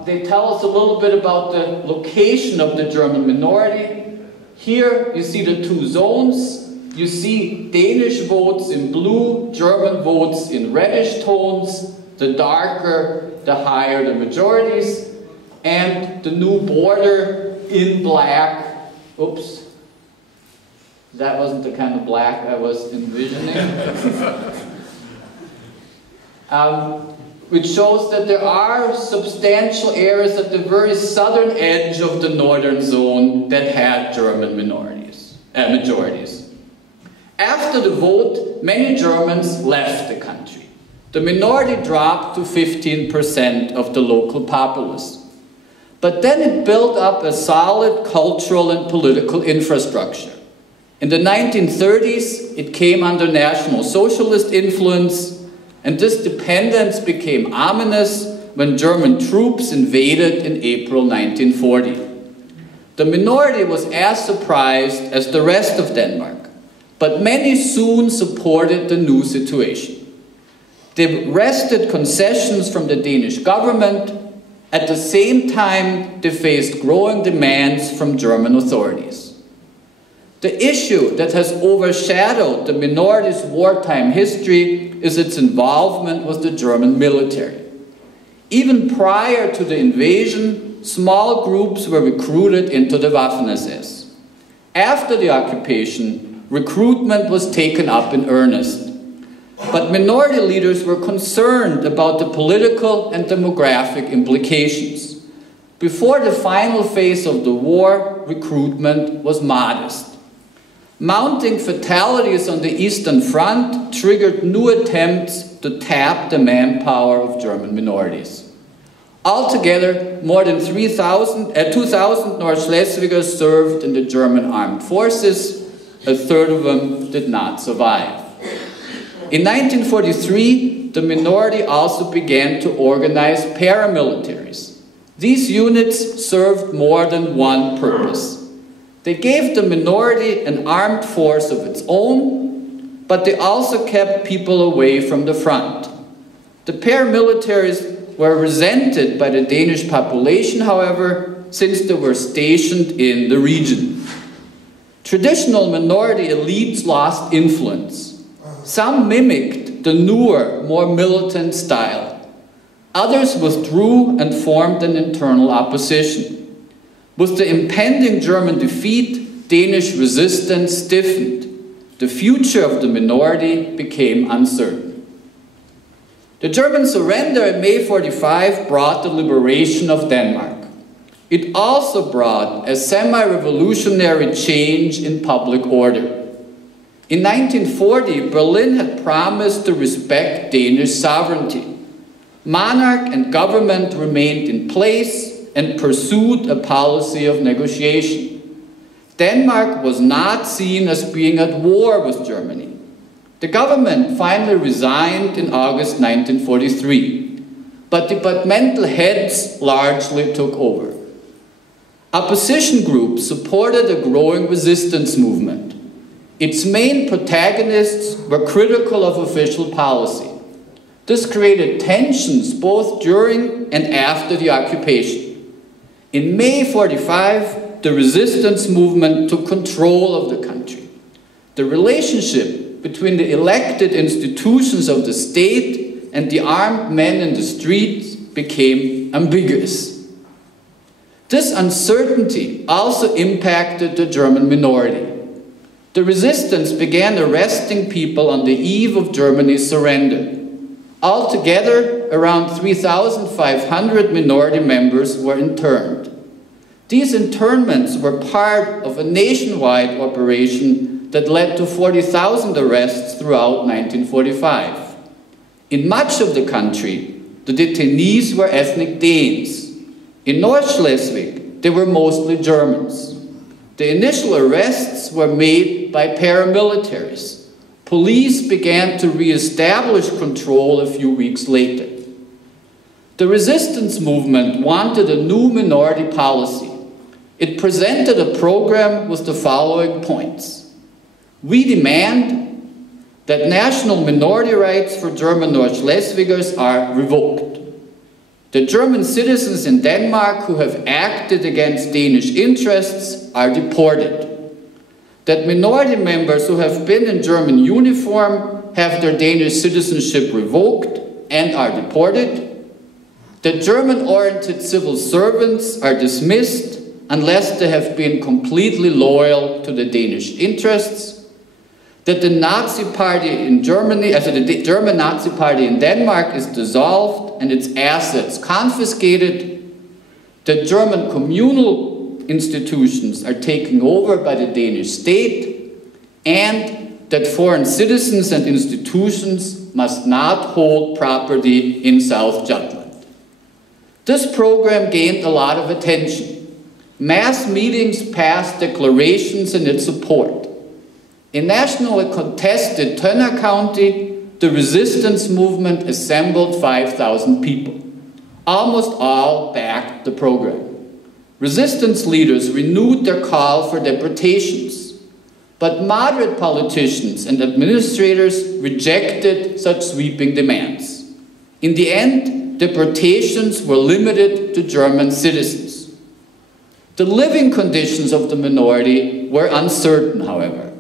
they tell us a little bit about the location of the German minority. Here you see the two zones. You see Danish votes in blue, German votes in reddish tones. The darker, the higher the majorities. And the new border in black. Oops. That wasn't the kind of black I was envisioning. Which shows that there are substantial areas at the very southern edge of the northern zone that had German majorities. After the vote, many Germans left the country. The minority dropped to 15% of the local populace. But then it built up a solid cultural and political infrastructure. In the 1930s, it came under National Socialist influence, and this dependence became ominous when German troops invaded in April 1940. The minority was as surprised as the rest of Denmark, but many soon supported the new situation. They wrested concessions from the Danish government. At the same time, they faced growing demands from German authorities. The issue that has overshadowed the minority's wartime history is its involvement with the German military. Even prior to the invasion, small groups were recruited into the Waffen-SS. After the occupation, recruitment was taken up in earnest. But minority leaders were concerned about the political and demographic implications. Before the final phase of the war, recruitment was modest. Mounting fatalities on the Eastern Front triggered new attempts to tap the manpower of German minorities. Altogether, more than 2,000 North Schleswigers served in the German armed forces. A third of them did not survive. In 1943, the minority also began to organize paramilitaries. These units served more than one purpose. They gave the minority an armed force of its own, but they also kept people away from the front. The paramilitaries were resented by the Danish population, however, since they were stationed in the region. Traditional minority elites lost influence. Some mimicked the newer, more militant style. Others withdrew and formed an internal opposition. With the impending German defeat, Danish resistance stiffened. The future of the minority became uncertain. The German surrender in May 1945 brought the liberation of Denmark. It also brought a semi-revolutionary change in public order. In 1940, Berlin had promised to respect Danish sovereignty. Monarch and government remained in place and pursued a policy of negotiation. Denmark was not seen as being at war with Germany. The government finally resigned in August 1943. but departmental heads largely took over. Opposition groups supported a growing resistance movement. Its main protagonists were critical of official policy. This created tensions both during and after the occupation. In May 1945, the resistance movement took control of the country. The relationship between the elected institutions of the state and the armed men in the streets became ambiguous. This uncertainty also impacted the German minority. The resistance began arresting people on the eve of Germany's surrender. Altogether, around 3,500 minority members were interned. These internments were part of a nationwide operation that led to 40,000 arrests throughout 1945. In much of the country, the detainees were ethnic Danes. In North Schleswig, they were mostly Germans. The initial arrests were made by paramilitaries. Police began to re-establish control a few weeks later. The resistance movement wanted a new minority policy. It presented a program with the following points. We demand that national minority rights for German North Schleswigers are revoked. The German citizens in Denmark who have acted against Danish interests are deported. That minority members who have been in German uniform have their Danish citizenship revoked and are deported. That German-oriented civil servants are dismissed unless they have been completely loyal to the Danish interests. That the Nazi party in Germany, the German Nazi party in Denmark is dissolved and its assets confiscated. That German communal institutions are taken over by the Danish state, and that foreign citizens and institutions must not hold property in South Jutland. This program gained a lot of attention. Mass meetings passed declarations in its support. In nationally contested Tønder County, the resistance movement assembled 5,000 people. Almost all backed the program. Resistance leaders renewed their call for deportations, but moderate politicians and administrators rejected such sweeping demands. In the end, deportations were limited to German citizens. The living conditions of the minority were uncertain, however.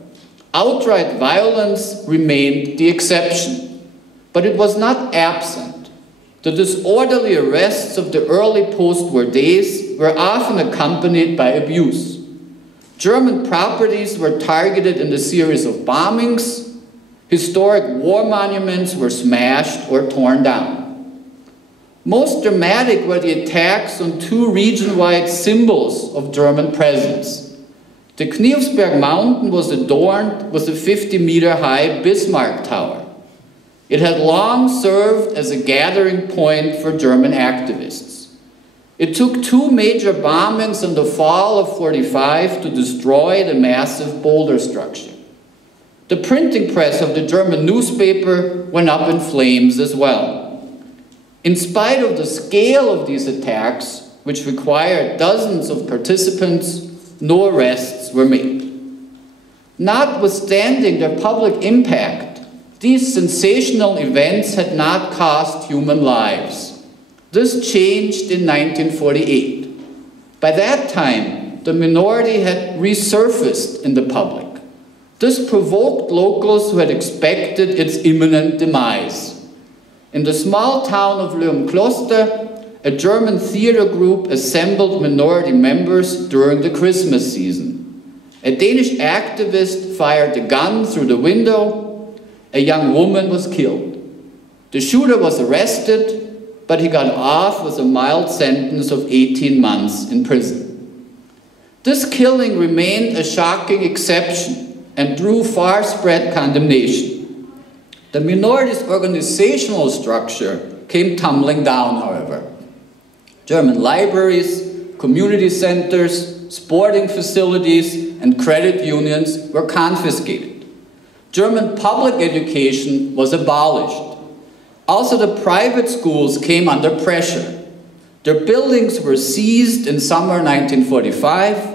Outright violence remained the exception, but it was not absent. The disorderly arrests of the early post-war days were often accompanied by abuse. German properties were targeted in a series of bombings. Historic war monuments were smashed or torn down. Most dramatic were the attacks on two region-wide symbols of German presence. The Knivsberg mountain was adorned with a 50-meter-high Bismarck Tower. It had long served as a gathering point for German activists. It took two major bombings in the fall of 1945 to destroy the massive boulder structure. The printing press of the German newspaper went up in flames as well. In spite of the scale of these attacks, which required dozens of participants, no arrests were made. Notwithstanding their public impact, these sensational events had not cost human lives. This changed in 1948. By that time, the minority had resurfaced in the public. This provoked locals who had expected its imminent demise. In the small town of Löwenkloster, a German theater group assembled minority members during the Christmas season. A Danish activist fired a gun through the window. A young woman was killed. The shooter was arrested, but he got off with a mild sentence of 18 months in prison. This killing remained a shocking exception and drew far-spread condemnation. The minority's organizational structure came tumbling down, however. German libraries, community centers, sporting facilities, and credit unions were confiscated. German public education was abolished. Also, the private schools came under pressure. Their buildings were seized in summer 1945.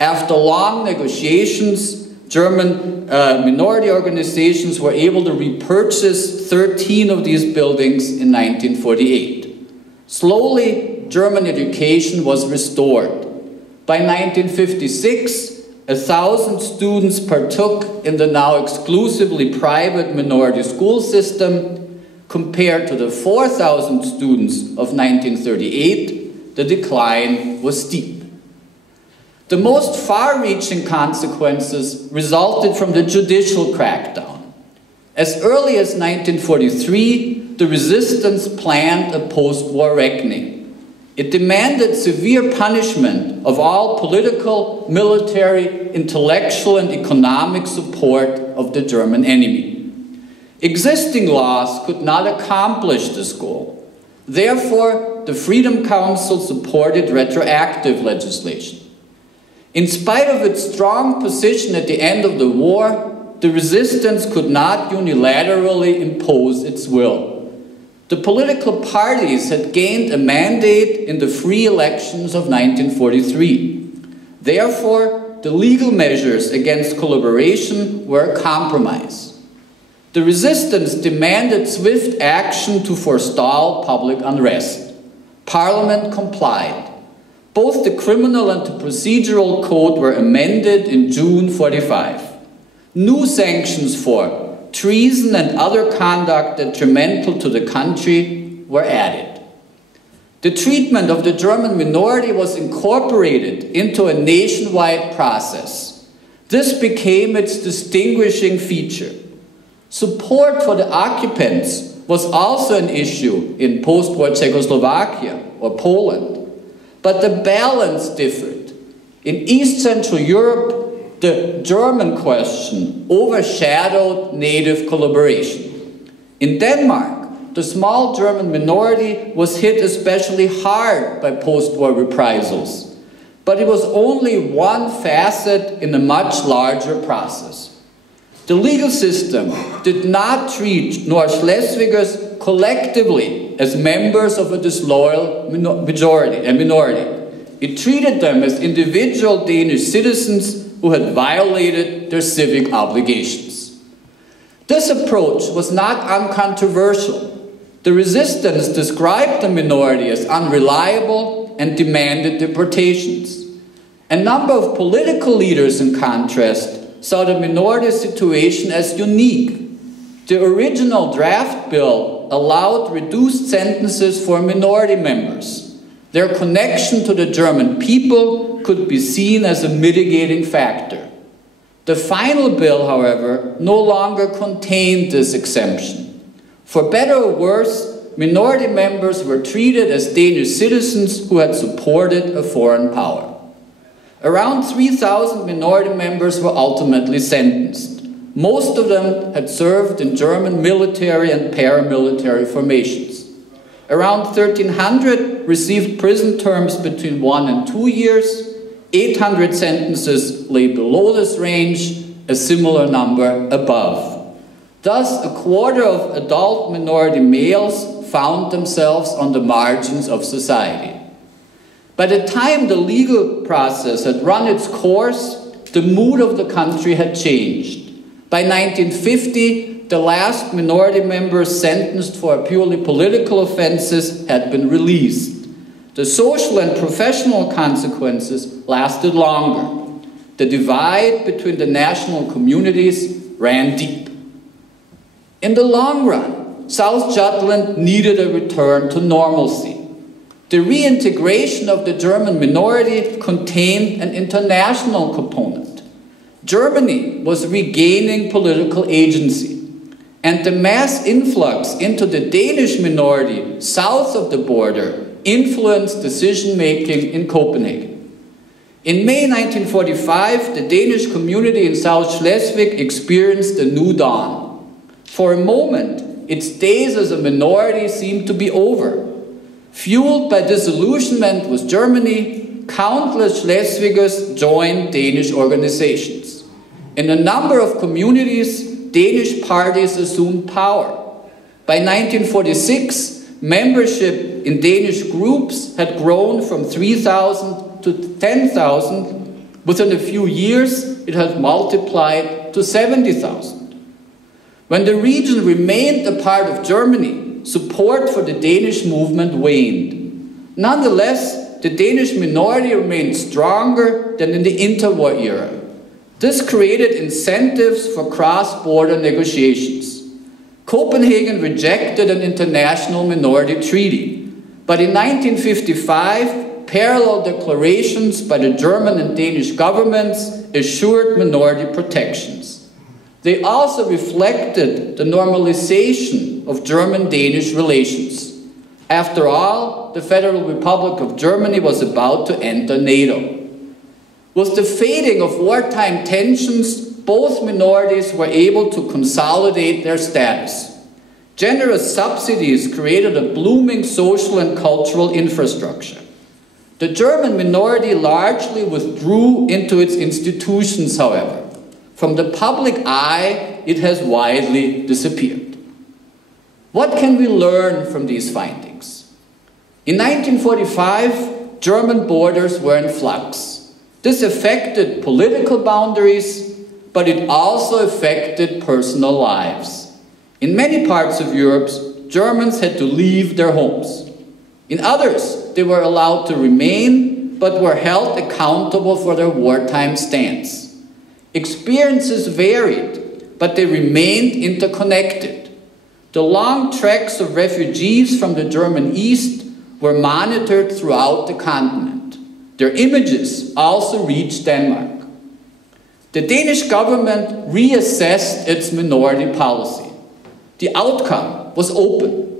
After long negotiations, German minority organizations were able to repurchase 13 of these buildings in 1948. Slowly, German education was restored. By 1956, 1,000 students partook in the now exclusively private minority school system. Compared to the 4,000 students of 1938, the decline was steep. The most far-reaching consequences resulted from the judicial crackdown. As early as 1943, the resistance planned a post-war reckoning. It demanded severe punishment of all political, military, intellectual, and economic support of the German enemy. Existing laws could not accomplish this goal. Therefore, the Freedom Council supported retroactive legislation. In spite of its strong position at the end of the war, the resistance could not unilaterally impose its will. The political parties had gained a mandate in the free elections of 1943. Therefore, the legal measures against collaboration were a compromise. The resistance demanded swift action to forestall public unrest. Parliament complied. Both the criminal and the procedural code were amended in June 1945. New sanctions for treason and other conduct detrimental to the country were added. The treatment of the German minority was incorporated into a nationwide process. This became its distinguishing feature. Support for the occupants was also an issue in post-war Czechoslovakia or Poland, but the balance differed. In East Central Europe, the German question overshadowed native collaboration. In Denmark, the small German minority was hit especially hard by post-war reprisals, but it was only one facet in a much larger process. The legal system did not treat North Schleswigers collectively as members of a disloyal minority. It treated them as individual Danish citizens who had violated their civic obligations. This approach was not uncontroversial. The resistance described the minority as unreliable and demanded deportations. A number of political leaders, in contrast, saw the minority situation as unique. The original draft bill allowed reduced sentences for minority members. Their connection to the German people could be seen as a mitigating factor. The final bill, however, no longer contained this exemption. For better or worse, minority members were treated as Danish citizens who had supported a foreign power. Around 3,000 minority members were ultimately sentenced. Most of them had served in German military and paramilitary formations. Around 1,300 received prison terms between 1 and 2 years. 800 sentences lay below this range, a similar number above. Thus, a quarter of adult minority males found themselves on the margins of society. By the time the legal process had run its course, the mood of the country had changed. By 1950, the last minority members sentenced for purely political offenses had been released. The social and professional consequences lasted longer. The divide between the national communities ran deep. In the long run, South Jutland needed a return to normalcy. The reintegration of the German minority contained an international component. Germany was regaining political agency, and the mass influx into the Danish minority south of the border influenced decision-making in Copenhagen. In May 1945, the Danish community in South Schleswig experienced a new dawn. For a moment, its days as a minority seemed to be over. Fueled by disillusionment with Germany, countless Schleswigers joined Danish organizations. In a number of communities, Danish parties assumed power. By 1946, membership in Danish groups had grown from 3,000 to 10,000. Within a few years, it had multiplied to 70,000. When the region remained a part of Germany, support for the Danish movement waned. Nonetheless, the Danish minority remained stronger than in the interwar era. This created incentives for cross-border negotiations. Copenhagen rejected an international minority treaty, but in 1955, parallel declarations by the German and Danish governments assured minority protections. They also reflected the normalization of German-Danish relations. After all, the Federal Republic of Germany was about to enter NATO. With the fading of wartime tensions, both minorities were able to consolidate their status. Generous subsidies created a blooming social and cultural infrastructure. The German minority largely withdrew into its institutions, however. From the public eye, it has widely disappeared. What can we learn from these findings? In 1945, German borders were in flux. This affected political boundaries, but it also affected personal lives. In many parts of Europe, Germans had to leave their homes. In others, they were allowed to remain, but were held accountable for their wartime stance. Experiences varied, but they remained interconnected. The long treks of refugees from the German East were monitored throughout the continent. Their images also reached Denmark. The Danish government reassessed its minority policy. The outcome was open.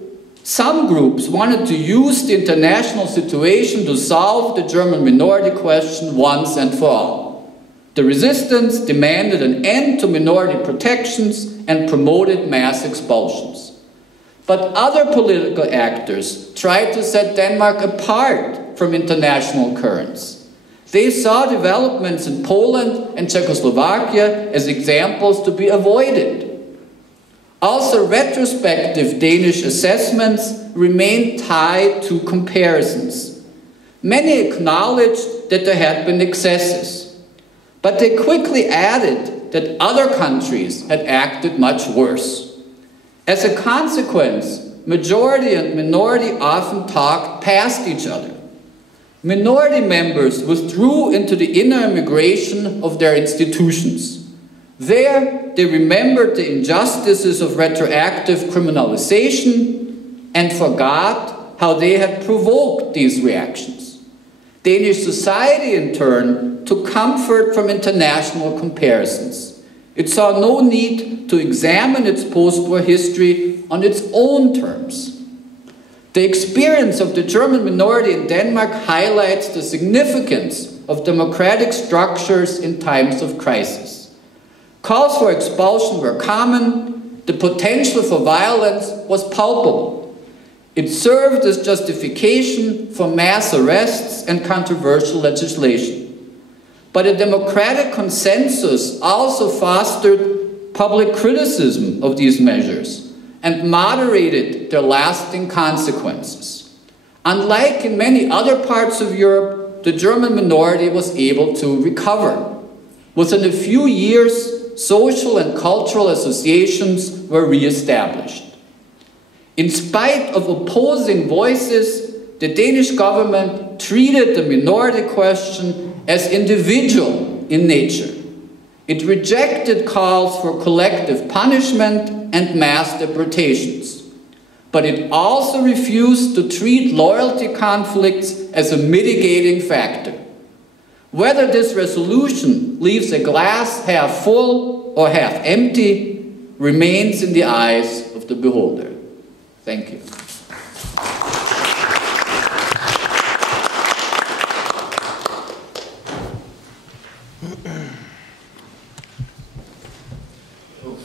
Some groups wanted to use the international situation to solve the German minority question once and for all. The resistance demanded an end to minority protections and promoted mass expulsions. But other political actors tried to set Denmark apart from international currents. They saw developments in Poland and Czechoslovakia as examples to be avoided. Also, retrospective Danish assessments remained tied to comparisons. Many acknowledged that there had been excesses, but they quickly added that other countries had acted much worse. As a consequence, majority and minority often talked past each other. Minority members withdrew into the inner immigration of their institutions. There, they remembered the injustices of retroactive criminalization and forgot how they had provoked these reactions. Danish society, in turn, took comfort from international comparisons. It saw no need to examine its post-war history on its own terms. The experience of the German minority in Denmark highlights the significance of democratic structures in times of crisis. Calls for expulsion were common. The potential for violence was palpable. It served as justification for mass arrests and controversial legislation. But a democratic consensus also fostered public criticism of these measures and moderated their lasting consequences. Unlike in many other parts of Europe, the German minority was able to recover. Within a few years, social and cultural associations were re-established. In spite of opposing voices, the Danish government treated the minority question as individual in nature. It rejected calls for collective punishment and mass deportations. But it also refused to treat loyalty conflicts as a mitigating factor. Whether this resolution leaves a glass half full or half empty remains in the eyes of the beholder. Thank you.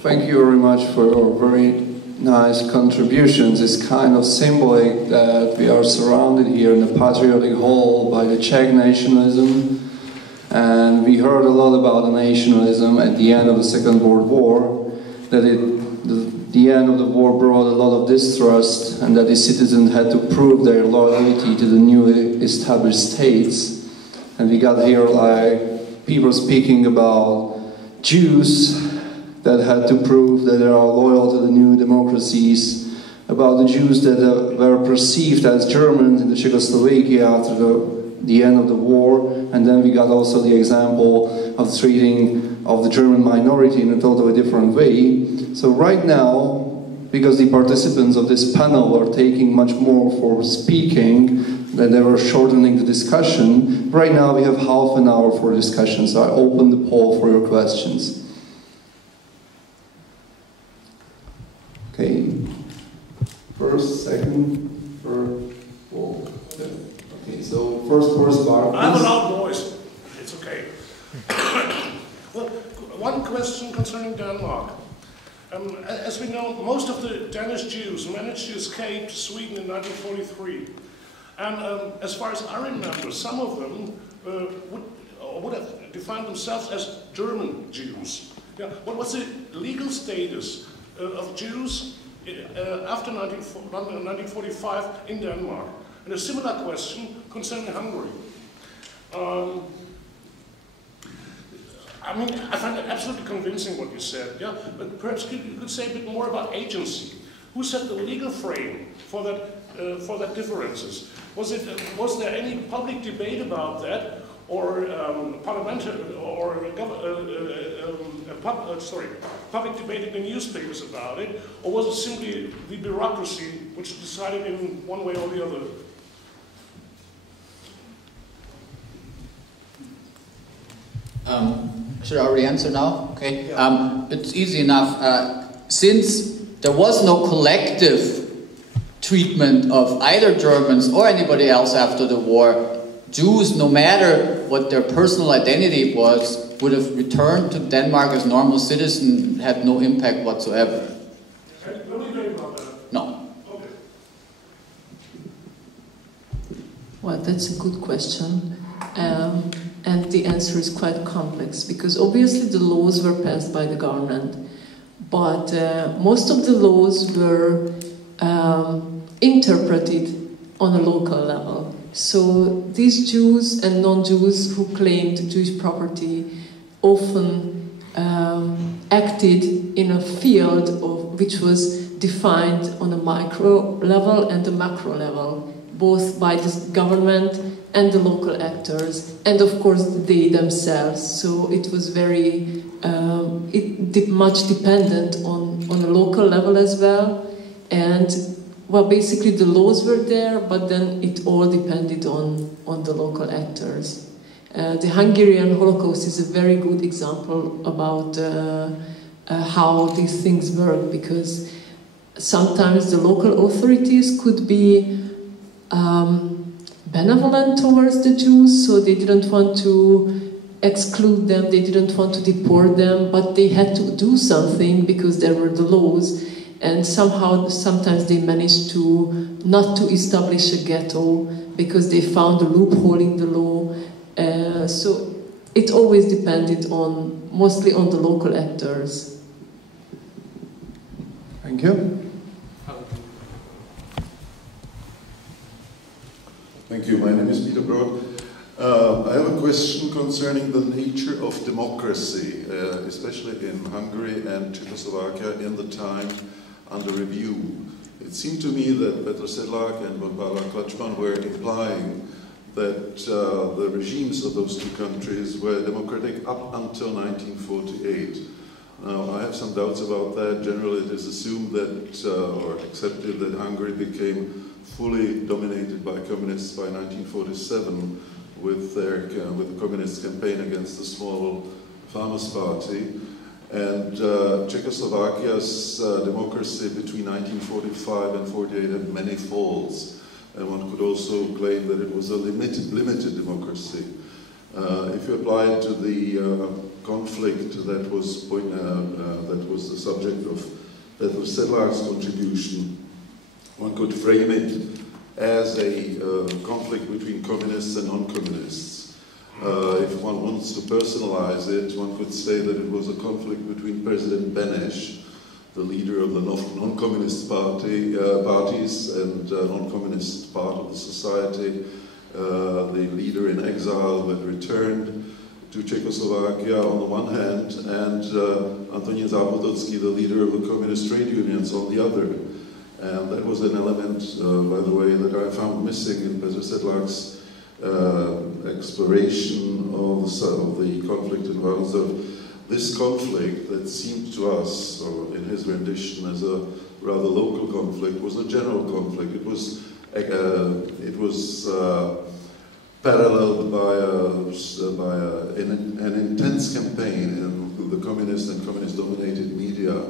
Thank you very much for your very nice contributions. It's kind of symbolic that we are surrounded here in the Patriotic Hall by the Czech nationalism, and we heard a lot about the nationalism at the end of the Second World War, that the end of the war brought a lot of distrust, and that the citizens had to prove their loyalty to the newly established states. And we got here like people speaking about Jews that had to prove that they are loyal to the new democracies, about the Jews that were perceived as Germans in the Czechoslovakia after the end of the war. And then we got also the example of treating of the German minority in a totally different way. So right now, because the participants of this panel are taking much more for speaking, that they were shortening the discussion, right now we have half an hour for discussion, so I open the poll for your questions. Okay, first, second, third, fourth, fifth. Okay, so first bar. I'm a loud voice. It's okay. Well, one question concerning Denmark. As we know, most of the Danish Jews managed to escape to Sweden in 1943. And as far as I remember, some of them would have defined themselves as German Jews. Yeah. What was the legal status of Jews after 1945 in Denmark? And a similar question concerning Hungary. I mean, I find it absolutely convincing what you said, yeah? But perhaps you could say a bit more about agency. Who set the legal frame for that differences? Was there any public debate about that, or parliamentary, or public debate in the newspapers about it, or was it simply the bureaucracy which decided in one way or the other? Should I already answer now? Okay. It's easy enough. Since there was no collective treatment of either Germans or anybody else after the war, Jews, no matter what their personal identity was, would have returned to Denmark as normal citizens, had no impact whatsoever. No debate about that? No. Okay. Well, that's a good question. And the answer is quite complex, because obviously the laws were passed by the government, but most of the laws were interpreted on a local level. So these Jews and non-Jews who claimed Jewish property often acted in a field which was defined on a micro level and a macro level, both by the government and the local actors, and of course they themselves. So it was very much dependent on a local level as well. And well, basically the laws were there, but then it all depended on the local actors. The Hungarian Holocaust is a very good example about how these things work, because sometimes the local authorities could be benevolent towards the Jews, so they didn't want to exclude them, they didn't want to deport them, but they had to do something because there were the laws, and sometimes they managed to not to establish a ghetto because they found a loophole in the law. So it always depended mostly on the local actors. Thank you. Thank you. My name is Peter Brooke. I have a question concerning the nature of democracy, especially in Hungary and Czechoslovakia in the time under review. It seemed to me that Petr Sedlák and Barbara Klatschmann were implying that the regimes of those two countries were democratic up until 1948. Now, I have some doubts about that. Generally, it is assumed that, or accepted that Hungary became fully dominated by communists by 1947 with the communist campaign against the small Farmers' Party. And Czechoslovakia's democracy between 1945 and 48 had many faults. And one could also claim that it was a limited democracy. If you apply it to the conflict that was the subject of Petr Sedlák's contribution, one could frame it as a conflict between communists and non-communists. If one wants to personalize it, one could say that it was a conflict between President Beneš, the leader of the non-communist parties and non-communist part of the society, the leader in exile who had returned to Czechoslovakia on the one hand, and Antonín Zápotocký, the leader of the communist trade unions, on the other. And that was an element, by the way, that I found missing in Petr Sedlák's exploration of the conflict in Varnsdorf. This conflict that seemed to us, or in his rendition, as a rather local conflict, was a general conflict. It was paralleled by an intense campaign in the communist and communist-dominated media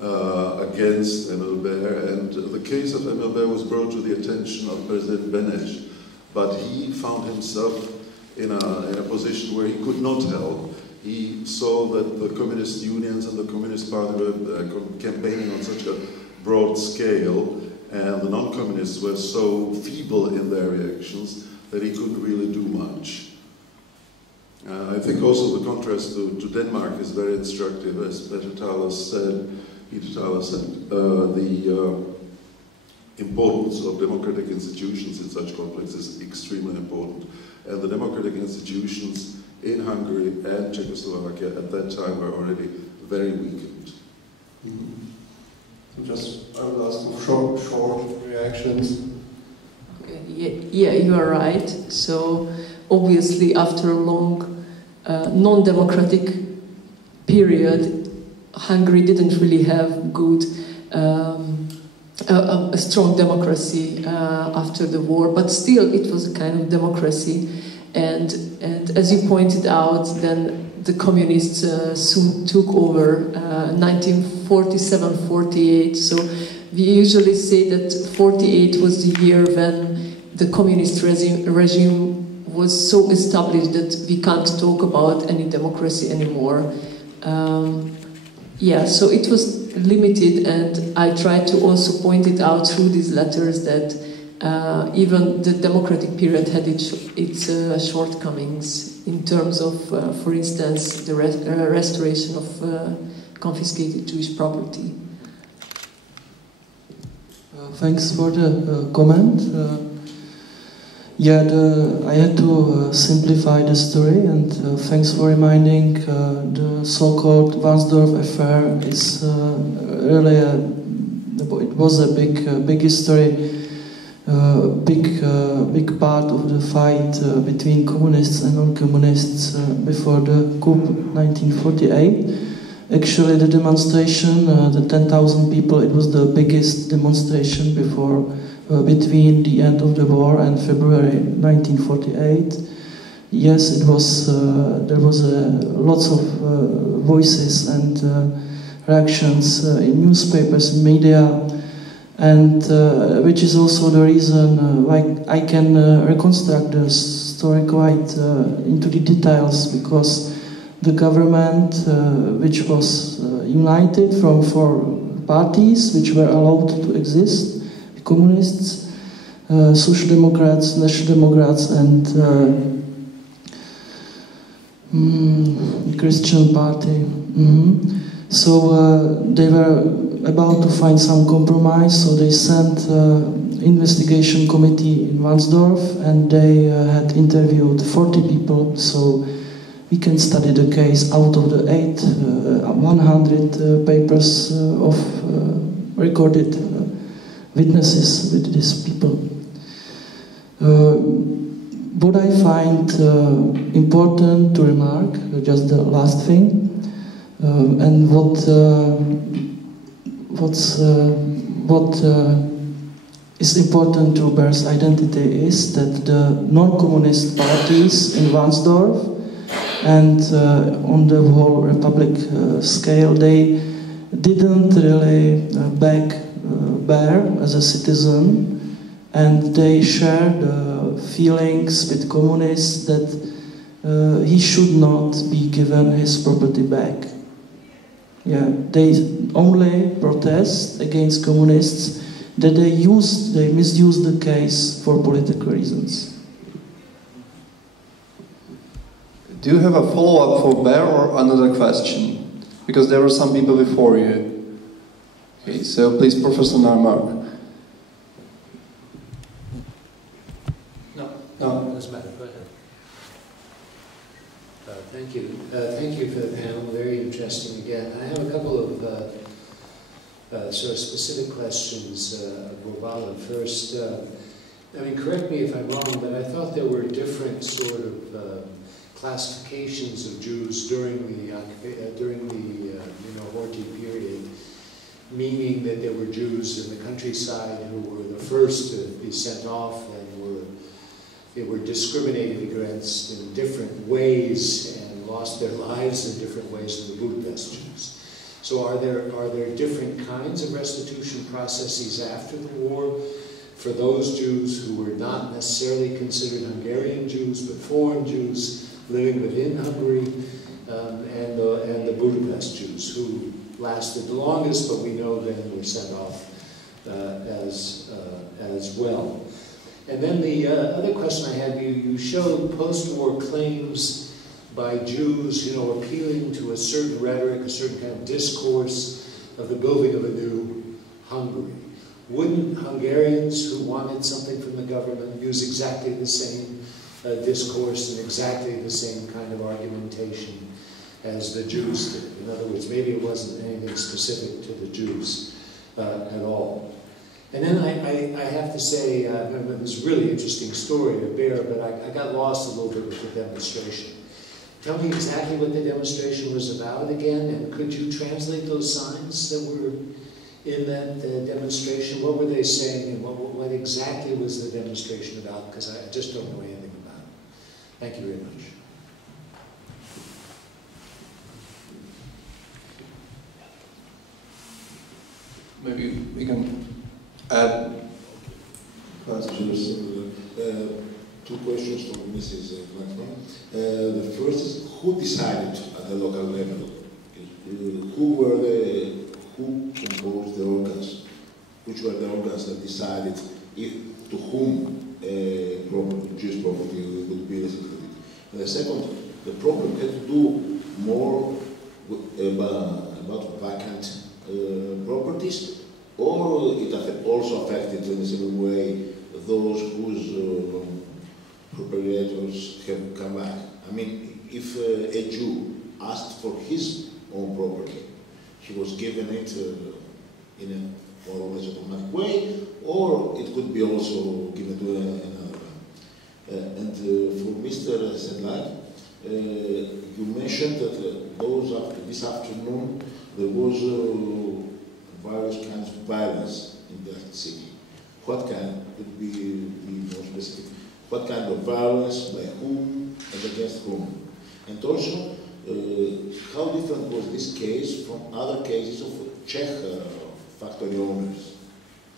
against Emil Baer, and the case of Emil Baer was brought to the attention of President Beneš, but he found himself in a position where he could not help. He saw that the communist unions and the Communist Party were campaigning on such a broad scale, and the non-communists were so feeble in their reactions that he couldn't really do much. I think also the contrast to Denmark is very instructive, as Peter Thaler said, the importance of democratic institutions in such conflicts is extremely important. And the democratic institutions in Hungary and Czechoslovakia at that time were already very weakened. Mm-hmm. So just, I will ask for short reactions. Yeah, you are right. So obviously after a long non-democratic period, Hungary didn't really have good, a strong democracy after the war, but still it was a kind of democracy. And as you pointed out, then the communists soon took over 1947-48. So we usually say that 48 was the year when the communist regime was so established that we can't talk about any democracy anymore. Yeah, so it was limited, and I tried to also point it out through these letters that even the democratic period had its shortcomings in terms of, for instance, the restoration of confiscated Jewish property. Thanks for the comment. I had to simplify the story, and thanks for reminding the so-called Varnsdorf affair is really it was a big history, big part of the fight between communists and non-communists before the coup 1948. Actually, the demonstration, the 10,000 people, it was the biggest demonstration between the end of the war and February 1948. Yes, it was. There was lots of voices and reactions in newspapers, in media, and which is also the reason why I can reconstruct the story quite into the details, because the government, which was united from 4 parties which were allowed to exist, Communists, Social Democrats, National Democrats, and Christian Party. So they were about to find some compromise, so they sent investigation committee in Varnsdorf, and they had interviewed 40 people, so we can study the case out of the 100 papers of recorded witnesses with these people. What I find important to remark, just the last thing, and what is important to Baer's identity is that the non-communist parties in Varnsdorf and on the whole republic scale, they didn't really back Baer as a citizen, and they shared feelings with communists that he should not be given his property back. Yeah, they only protest against communists that they misuse the case for political reasons. Do you have a follow-up for Baer or another question? Because there were some people before you. Okay, so please, Professor Narmark. No, No. it doesn't matter. Go ahead. Thank you. Thank you for the panel. Very interesting again. I have a couple of sort of specific questions of Bovala. First, I mean, correct me if I'm wrong, but I thought there were different sort of classifications of Jews during the Horthy period, meaning that there were Jews in the countryside who were the first to be sent off and they were discriminated against in different ways and lost their lives in different ways than the Budapest Jews. So are there different kinds of restitution processes after the war for those Jews who were not necessarily considered Hungarian Jews but foreign Jews living within Hungary, and the Budapest Jews who lasted the longest, but we know then were sent off as well. And then the other question I had, you showed post-war claims by Jews, appealing to a certain rhetoric, a certain kind of discourse of the building of a new Hungary. Wouldn't Hungarians who wanted something from the government use exactly the same discourse and exactly the same kind of argumentation as the Jews did? In other words, maybe it wasn't anything specific to the Jews at all. And then I have to say, I remember this really interesting story to bear, but I got lost a little bit with the demonstration. Tell me exactly what the demonstration was about again, and could you translate those signs that were in that demonstration? What were they saying, and what exactly was the demonstration about? Because I just don't know anything about it. Thank you very much. Maybe we can add questions. Two questions from Mrs. Blackman. The first is, who decided at the local level? Who composed the organs? Which were the organs that decided to whom Jewish property would be restricted? And the second, the problem had to do more about vacant properties, or it also affected in a similar way those whose proprietors have come back. I mean, if a Jew asked for his own property, he was given it in a more or less automatic way, or it could be also given to another one. And for Mr. Sedlak, you mentioned that this afternoon there was various kinds of violence in that city. What kind? Could be more specific. What kind of violence, by whom, and against whom? And also, how different was this case from other cases of Czech factory owners?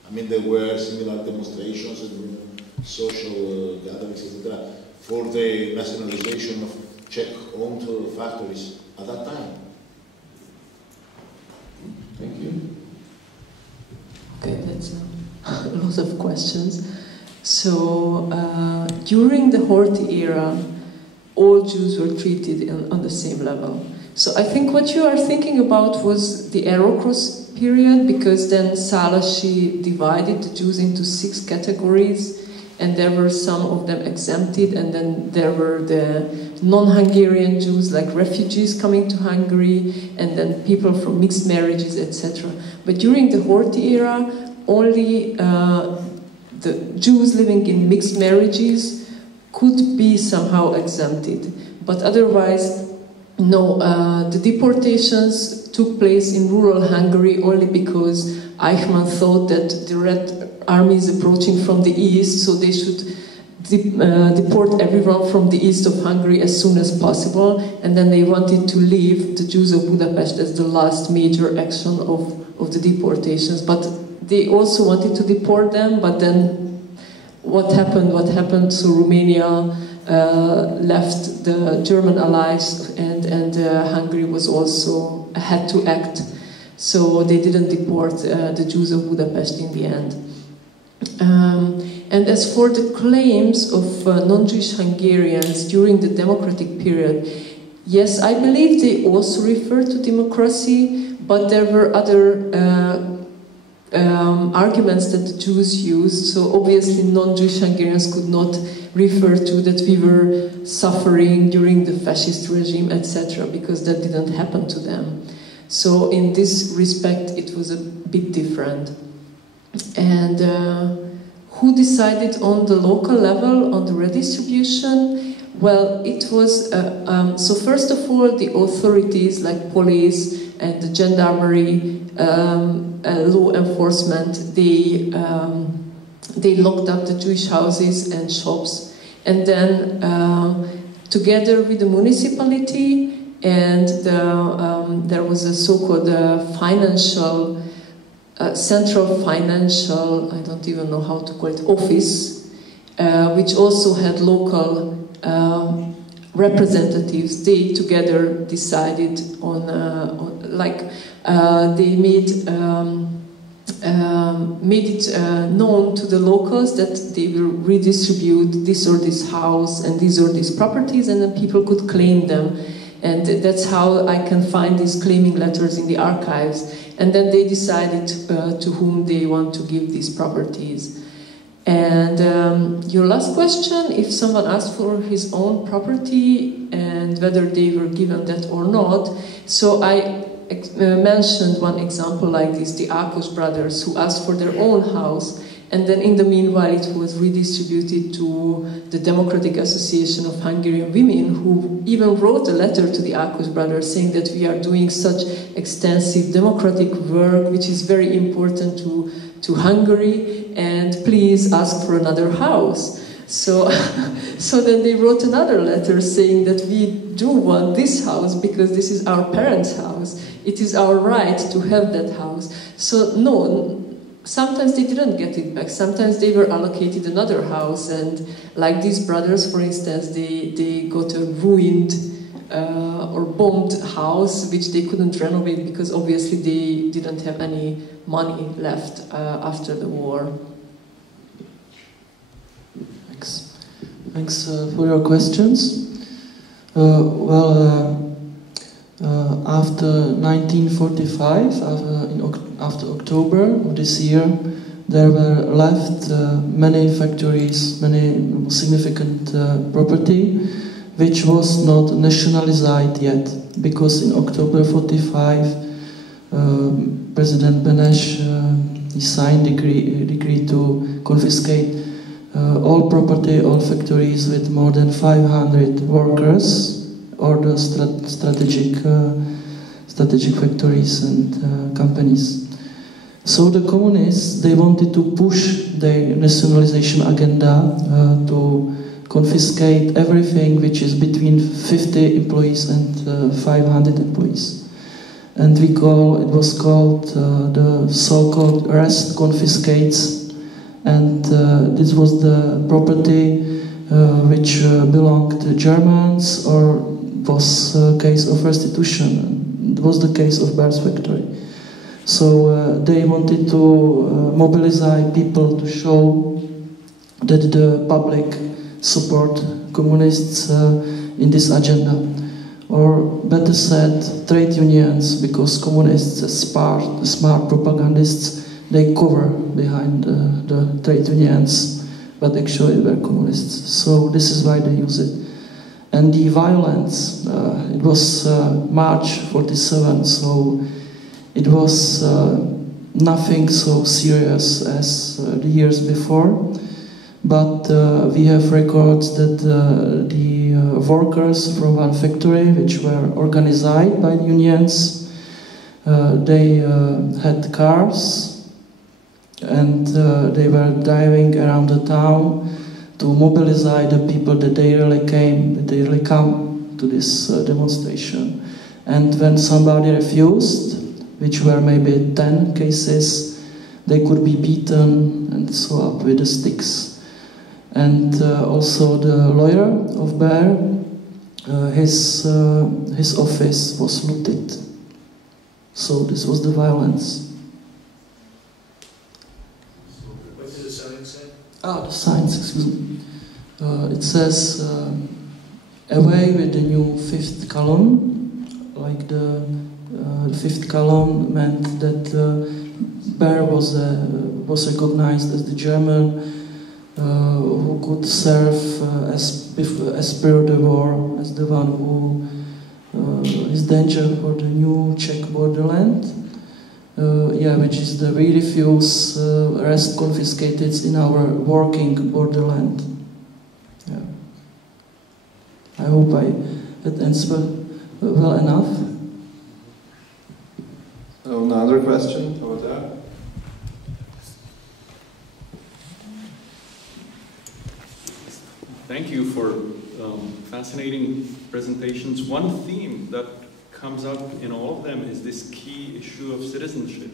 I mean, there were similar demonstrations and social gatherings, etc., for the nationalization of Czech-owned factories at that time. Thank you. Okay, that's a lot of questions. So, during the Horthy era, all Jews were treated on the same level. So I think what you are thinking about was the Arrow-Cross period, because then Szálasi divided the Jews into 6 categories, and there were some of them exempted, and then there were the non-Hungarian Jews, like refugees coming to Hungary, and then people from mixed marriages, etc. But during the Horthy era, only the Jews living in mixed marriages could be somehow exempted. But otherwise, no, the deportations took place in rural Hungary only because Eichmann thought that the Red Army is approaching from the east, so they should deport everyone from the east of Hungary as soon as possible, and then they wanted to leave the Jews of Budapest as the last major action of the deportations. But they also wanted to deport them, but then what happened? So Romania left the German allies, and Hungary was also had to act. So they didn't deport the Jews of Budapest in the end. And as for the claims of non-Jewish Hungarians during the democratic period, yes, I believe they also refer to democracy, but there were other arguments that the Jews used. So obviously non-Jewish Hungarians could not refer to that we were suffering during the fascist regime, etc., because that didn't happen to them. So in this respect, it was a bit different. And who decided on the local level on the redistribution? Well, it was, so first of all, the authorities like police and the gendarmerie, law enforcement, they locked up the Jewish houses and shops. And then together with the municipality and there was a so-called financial, central financial, I don't even know how to call it, office, which also had local representatives. They together decided on they made it known to the locals that they will redistribute this or this house and these or these properties, and then people could claim them. And that's how I can find these claiming letters in the archives. And then they decided to whom they want to give these properties. And your last question, if someone asked for his own property and whether they were given that or not. So I mentioned one example like this, the Ákos brothers, who asked for their own house, and then in the meanwhile it was redistributed to the Democratic Association of Hungarian Women, who even wrote a letter to the Ákos brothers saying that we are doing such extensive democratic work which is very important to Hungary, and please ask for another house. So then they wrote another letter saying that we do want this house because this is our parents' house. It is our right to have that house. So no, sometimes they didn't get it back. Sometimes they were allocated another house, and like these brothers, for instance, they got a ruined or bombed house which they couldn't renovate because obviously they didn't have any money left after the war. Thanks for your questions. After 1945, after October of this year, there were left many factories, many significant property, which was not nationalized yet, because in October 45, President Benes he signed decree to confiscate all property, all factories with more than 500 workers, or the strategic factories and companies. So the communists, they wanted to push their nationalization agenda to confiscate everything which is between 50 employees and 500 employees. And it was called the so-called rest confiscates, and this was the property which belonged to Germans, or was a case of restitution. It was the case of Bears factory. So they wanted to mobilize people to show that the public support communists in this agenda. Or better said, trade unions, because communists, smart propagandists, they cover behind the trade unions, but actually they're communists. So this is why they use it. And the violence, it was March 47, so it was nothing so serious as the years before. But we have records that the workers from one factory, which were organized by the unions, they had cars, and they were driving around the town to mobilize the people that they really come to this demonstration. And when somebody refused, which were maybe 10 cases, they could be beaten and so up with the sticks. And also the lawyer of Bear, his office was looted. So this was the violence. What did the sign say? The signs, excuse me. It says, away with the new fifth column. Like the fifth column meant that Baer was recognized as the German who could serve as per the war, as the one who is danger for the new Czech borderland. Which is the we refuse rest confiscated in our working borderland. Yeah. I hope that answered well enough. Another question over there. Thank you for fascinating presentations. One theme that comes up in all of them is this key issue of citizenship.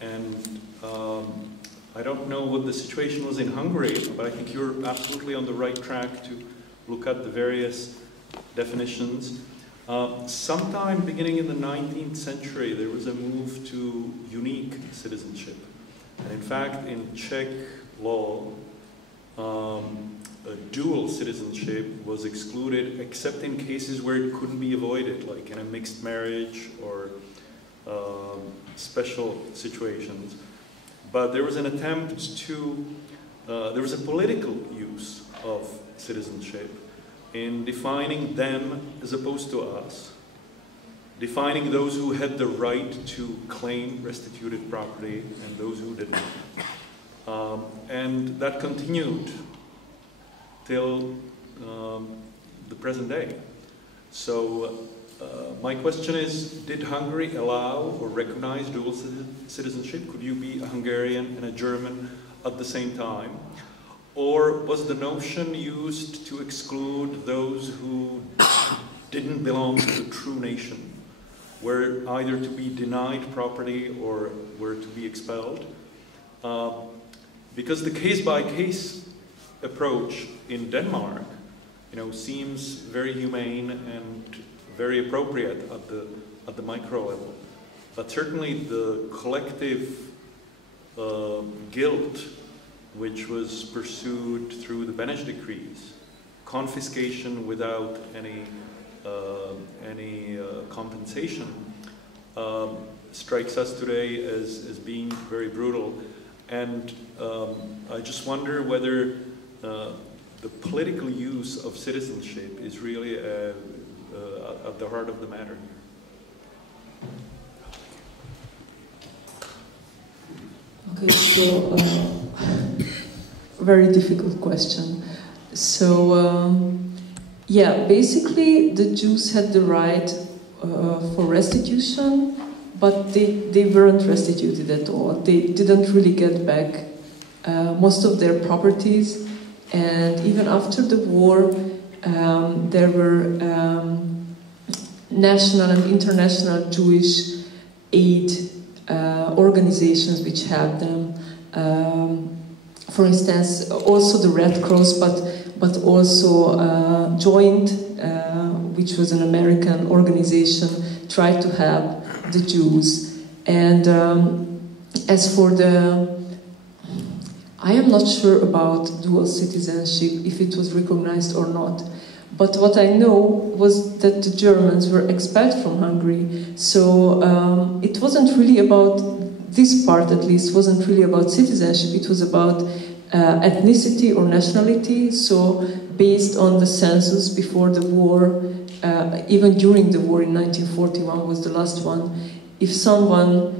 And I don't know what the situation was in Hungary, but I think you're absolutely on the right track to look at the various definitions. Sometime beginning in the 19th century, there was a move to unique citizenship. And in fact, in Czech law, a dual citizenship was excluded except in cases where it couldn't be avoided, like in a mixed marriage or special situations. But there was an attempt to, there was a political use of citizenship in defining them as opposed to us, defining those who had the right to claim restituted property and those who didn't. And that continued till the present day. So my question is, did Hungary allow or recognize dual citizenship? Could you be a Hungarian and a German at the same time? Or was the notion used to exclude those who didn't belong to the true nation, were either to be denied property or were to be expelled? Because the case-by-case approach in Denmark, seems very humane and very appropriate at the micro level. But certainly the collective guilt which was pursued through the Beneš decrees, confiscation without any compensation, strikes us today as being very brutal. And I just wonder whether the political use of citizenship is really at the heart of the matter. Okay, so very difficult question. So basically the Jews had the right for restitution, but they weren't restituted at all. They didn't really get back most of their properties, and even after the war there were national and international Jewish aid organizations which helped them. For instance, also the Red Cross, but also Joint, which was an American organization, tried to help the Jews. And as for I am not sure about dual citizenship, if it was recognized or not. But what I know was that the Germans were expelled from Hungary. So it wasn't really about, this part at least, wasn't really about citizenship. It was about ethnicity or nationality. So based on the census before the war, even during the war in 1941 was the last one, if someone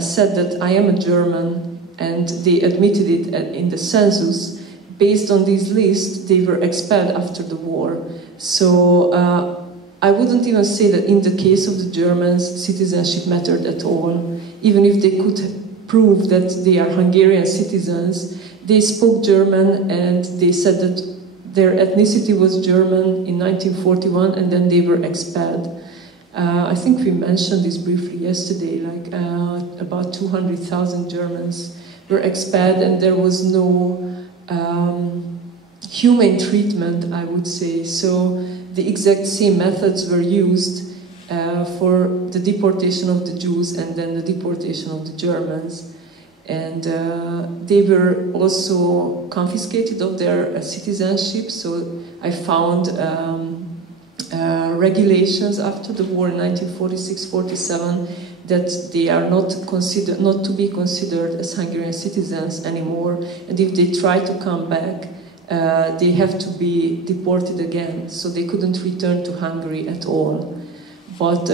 said that I am a German and they admitted it in the census, based on these lists, they were expelled after the war. So I wouldn't even say that in the case of the Germans, citizenship mattered at all. Even if they could prove that they are Hungarian citizens, they spoke German and they said that their ethnicity was German in 1941, and then they were expelled. I think we mentioned this briefly yesterday, like about 200,000 Germans were expelled, and there was no humane treatment, I would say. So the exact same methods were used for the deportation of the Jews and then the deportation of the Germans. And they were also confiscated of their citizenship. So I found regulations after the war in 1946-47 that they are not to be considered as Hungarian citizens anymore, and if they try to come back, they have to be deported again, so they couldn't return to Hungary at all. But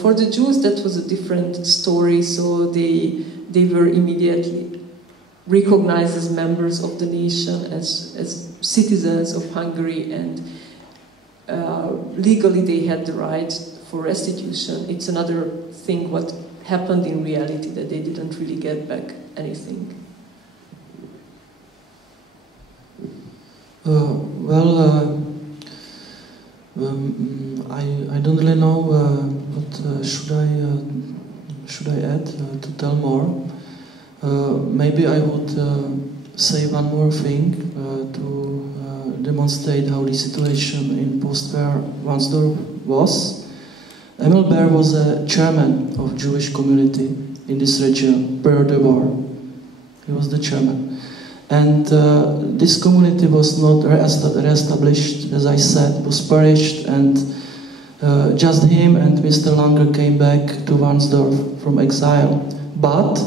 for the Jews, that was a different story, so they were immediately recognized as members of the nation, as citizens of Hungary, and legally they had the right for restitution. It's another thing what happened in reality, that they didn't really get back anything. I don't really know what should I add to tell more. Maybe I would say one more thing to demonstrate how the situation in post-war Varnsdorf was. Emil Baer was a chairman of Jewish community in this region prior to the war. He was the chairman. And this community was not re-established, as I said, was perished, and just him and Mr. Langer came back to Varnsdorf from exile. But,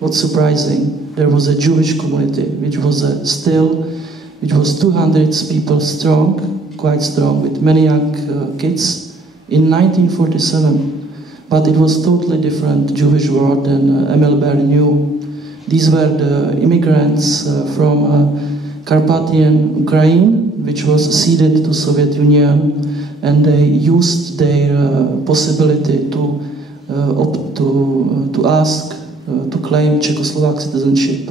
what's surprising, there was a Jewish community, which was 200 people strong, quite strong, with many young kids, in 1947. But it was totally different Jewish world than Emil Baer knew. These were the immigrants from Carpathian Ukraine, which was ceded to Soviet Union, and they used their possibility to ask to claim Czechoslovak citizenship.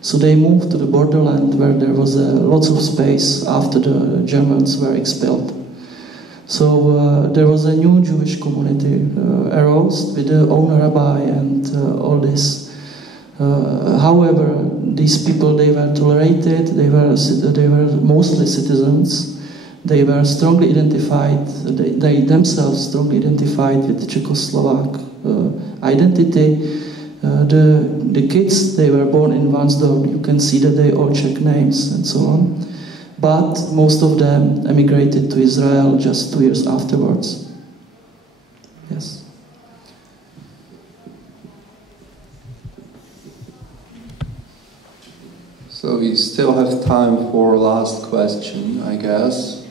So they moved to the borderland where there was lots of space after the Germans were expelled. So there was a new Jewish community arose with the own rabbi and all this. However, these people, they were tolerated, they were mostly citizens, they were strongly identified, they themselves strongly identified with Czechoslovak identity. The kids, they were born in Varnsdorf, you can see that they all Czech names and so on. But most of them emigrated to Israel just 2 years afterwards. Yes. So we still have time for last question, I guess.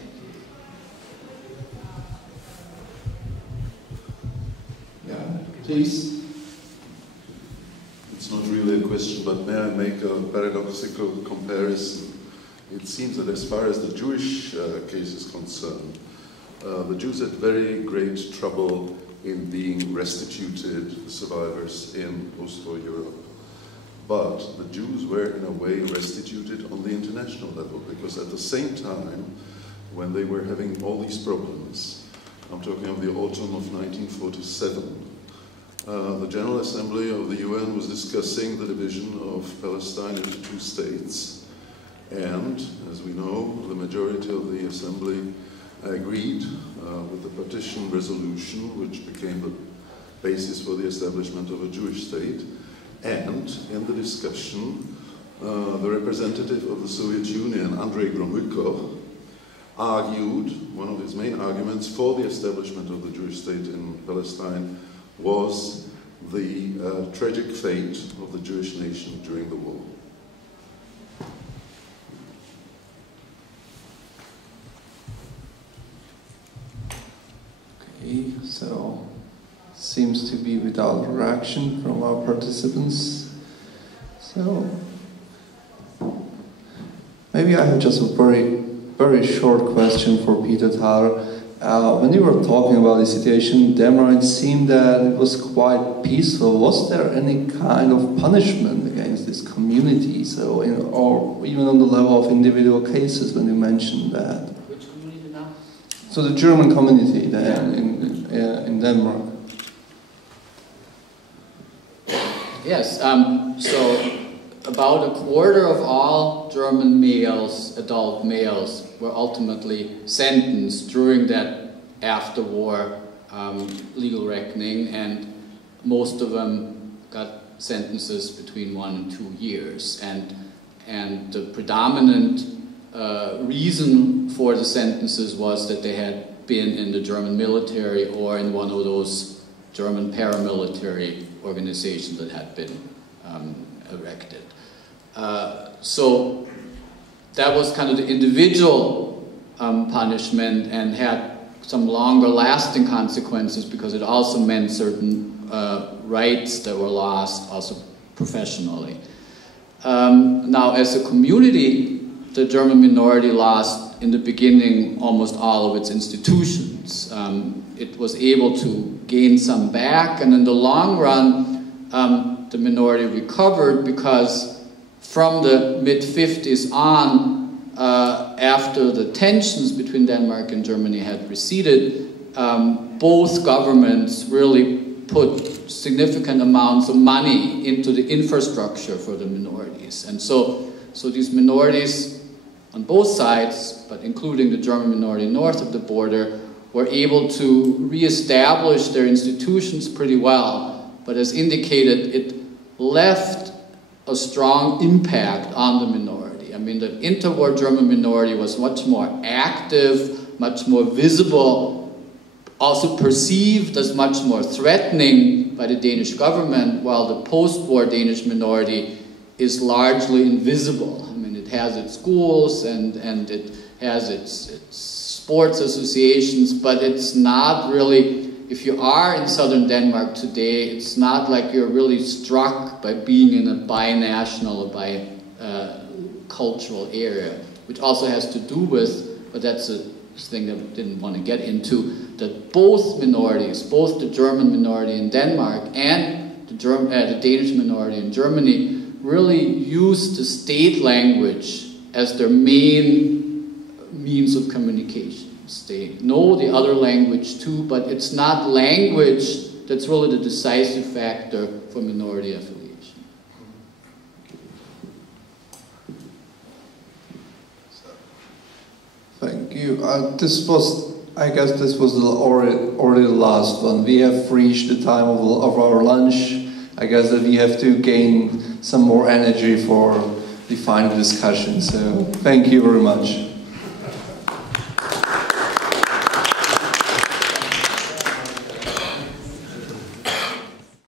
Yeah, please. It's not really a question, but may I make a paradoxical comparison? It seems that as far as the Jewish case is concerned, the Jews had very great trouble in being restituted, the survivors in post-war Europe. But the Jews were in a way restituted on the international level, because at the same time, when they were having all these problems, I'm talking of the autumn of 1947, the General Assembly of the UN was discussing the division of Palestine into 2 states. And, as we know, the majority of the Assembly agreed with the partition resolution, which became the basis for the establishment of a Jewish state. And in the discussion, the representative of the Soviet Union, Andrei Gromyko, argued, one of his main arguments for the establishment of the Jewish state in Palestine was the tragic fate of the Jewish nation during the war. Okay, so seems to be without reaction from our participants. So maybe I have just a very short question for Peter Thaler. When you were talking about the situation in Denmark, it seemed that it was quite peaceful. Was there any kind of punishment against this community? So, or even on the level of individual cases when you mentioned that? Which community now? So the German community there in Denmark. Yes, so about a quarter of all German males, adult males, were ultimately sentenced during that after-war legal reckoning, and most of them got sentences between 1 and 2 years. And the predominant reason for the sentences was that they had been in the German military or in one of those German paramilitary organization that had been erected. So that was kind of the individual punishment, and had some longer lasting consequences because it also meant certain rights that were lost also professionally. Now, as a community, the German minority lost in the beginning almost all of its institutions. It was able to gain some back, and in the long run, the minority recovered because from the mid-50s on, after the tensions between Denmark and Germany had receded, both governments really put significant amounts of money into the infrastructure for the minorities. And so these minorities on both sides, but including the German minority north of the border, were able to re-establish their institutions pretty well. But as indicated, it left a strong impact on the minority. I mean, the interwar German minority was much more active, much more visible, also perceived as much more threatening by the Danish government, while the post-war Danish minority is largely invisible. I mean, it has its schools and it has its sports associations, but it's not really, if you are in southern Denmark today, it's not like you're really struck by being in a binational or bi-cultural area, which also has to do with, but that's a thing that I didn't want to get into, that both minorities, both the German minority in Denmark and the Danish minority in Germany, really used the state language as their main means of communications. They know the other language too, but it's not language that's really the decisive factor for minority affiliation. Thank you. I guess this was already the last one. We have reached the time of our lunch. I guess that we have to gain some more energy for the final discussion. So thank you very much.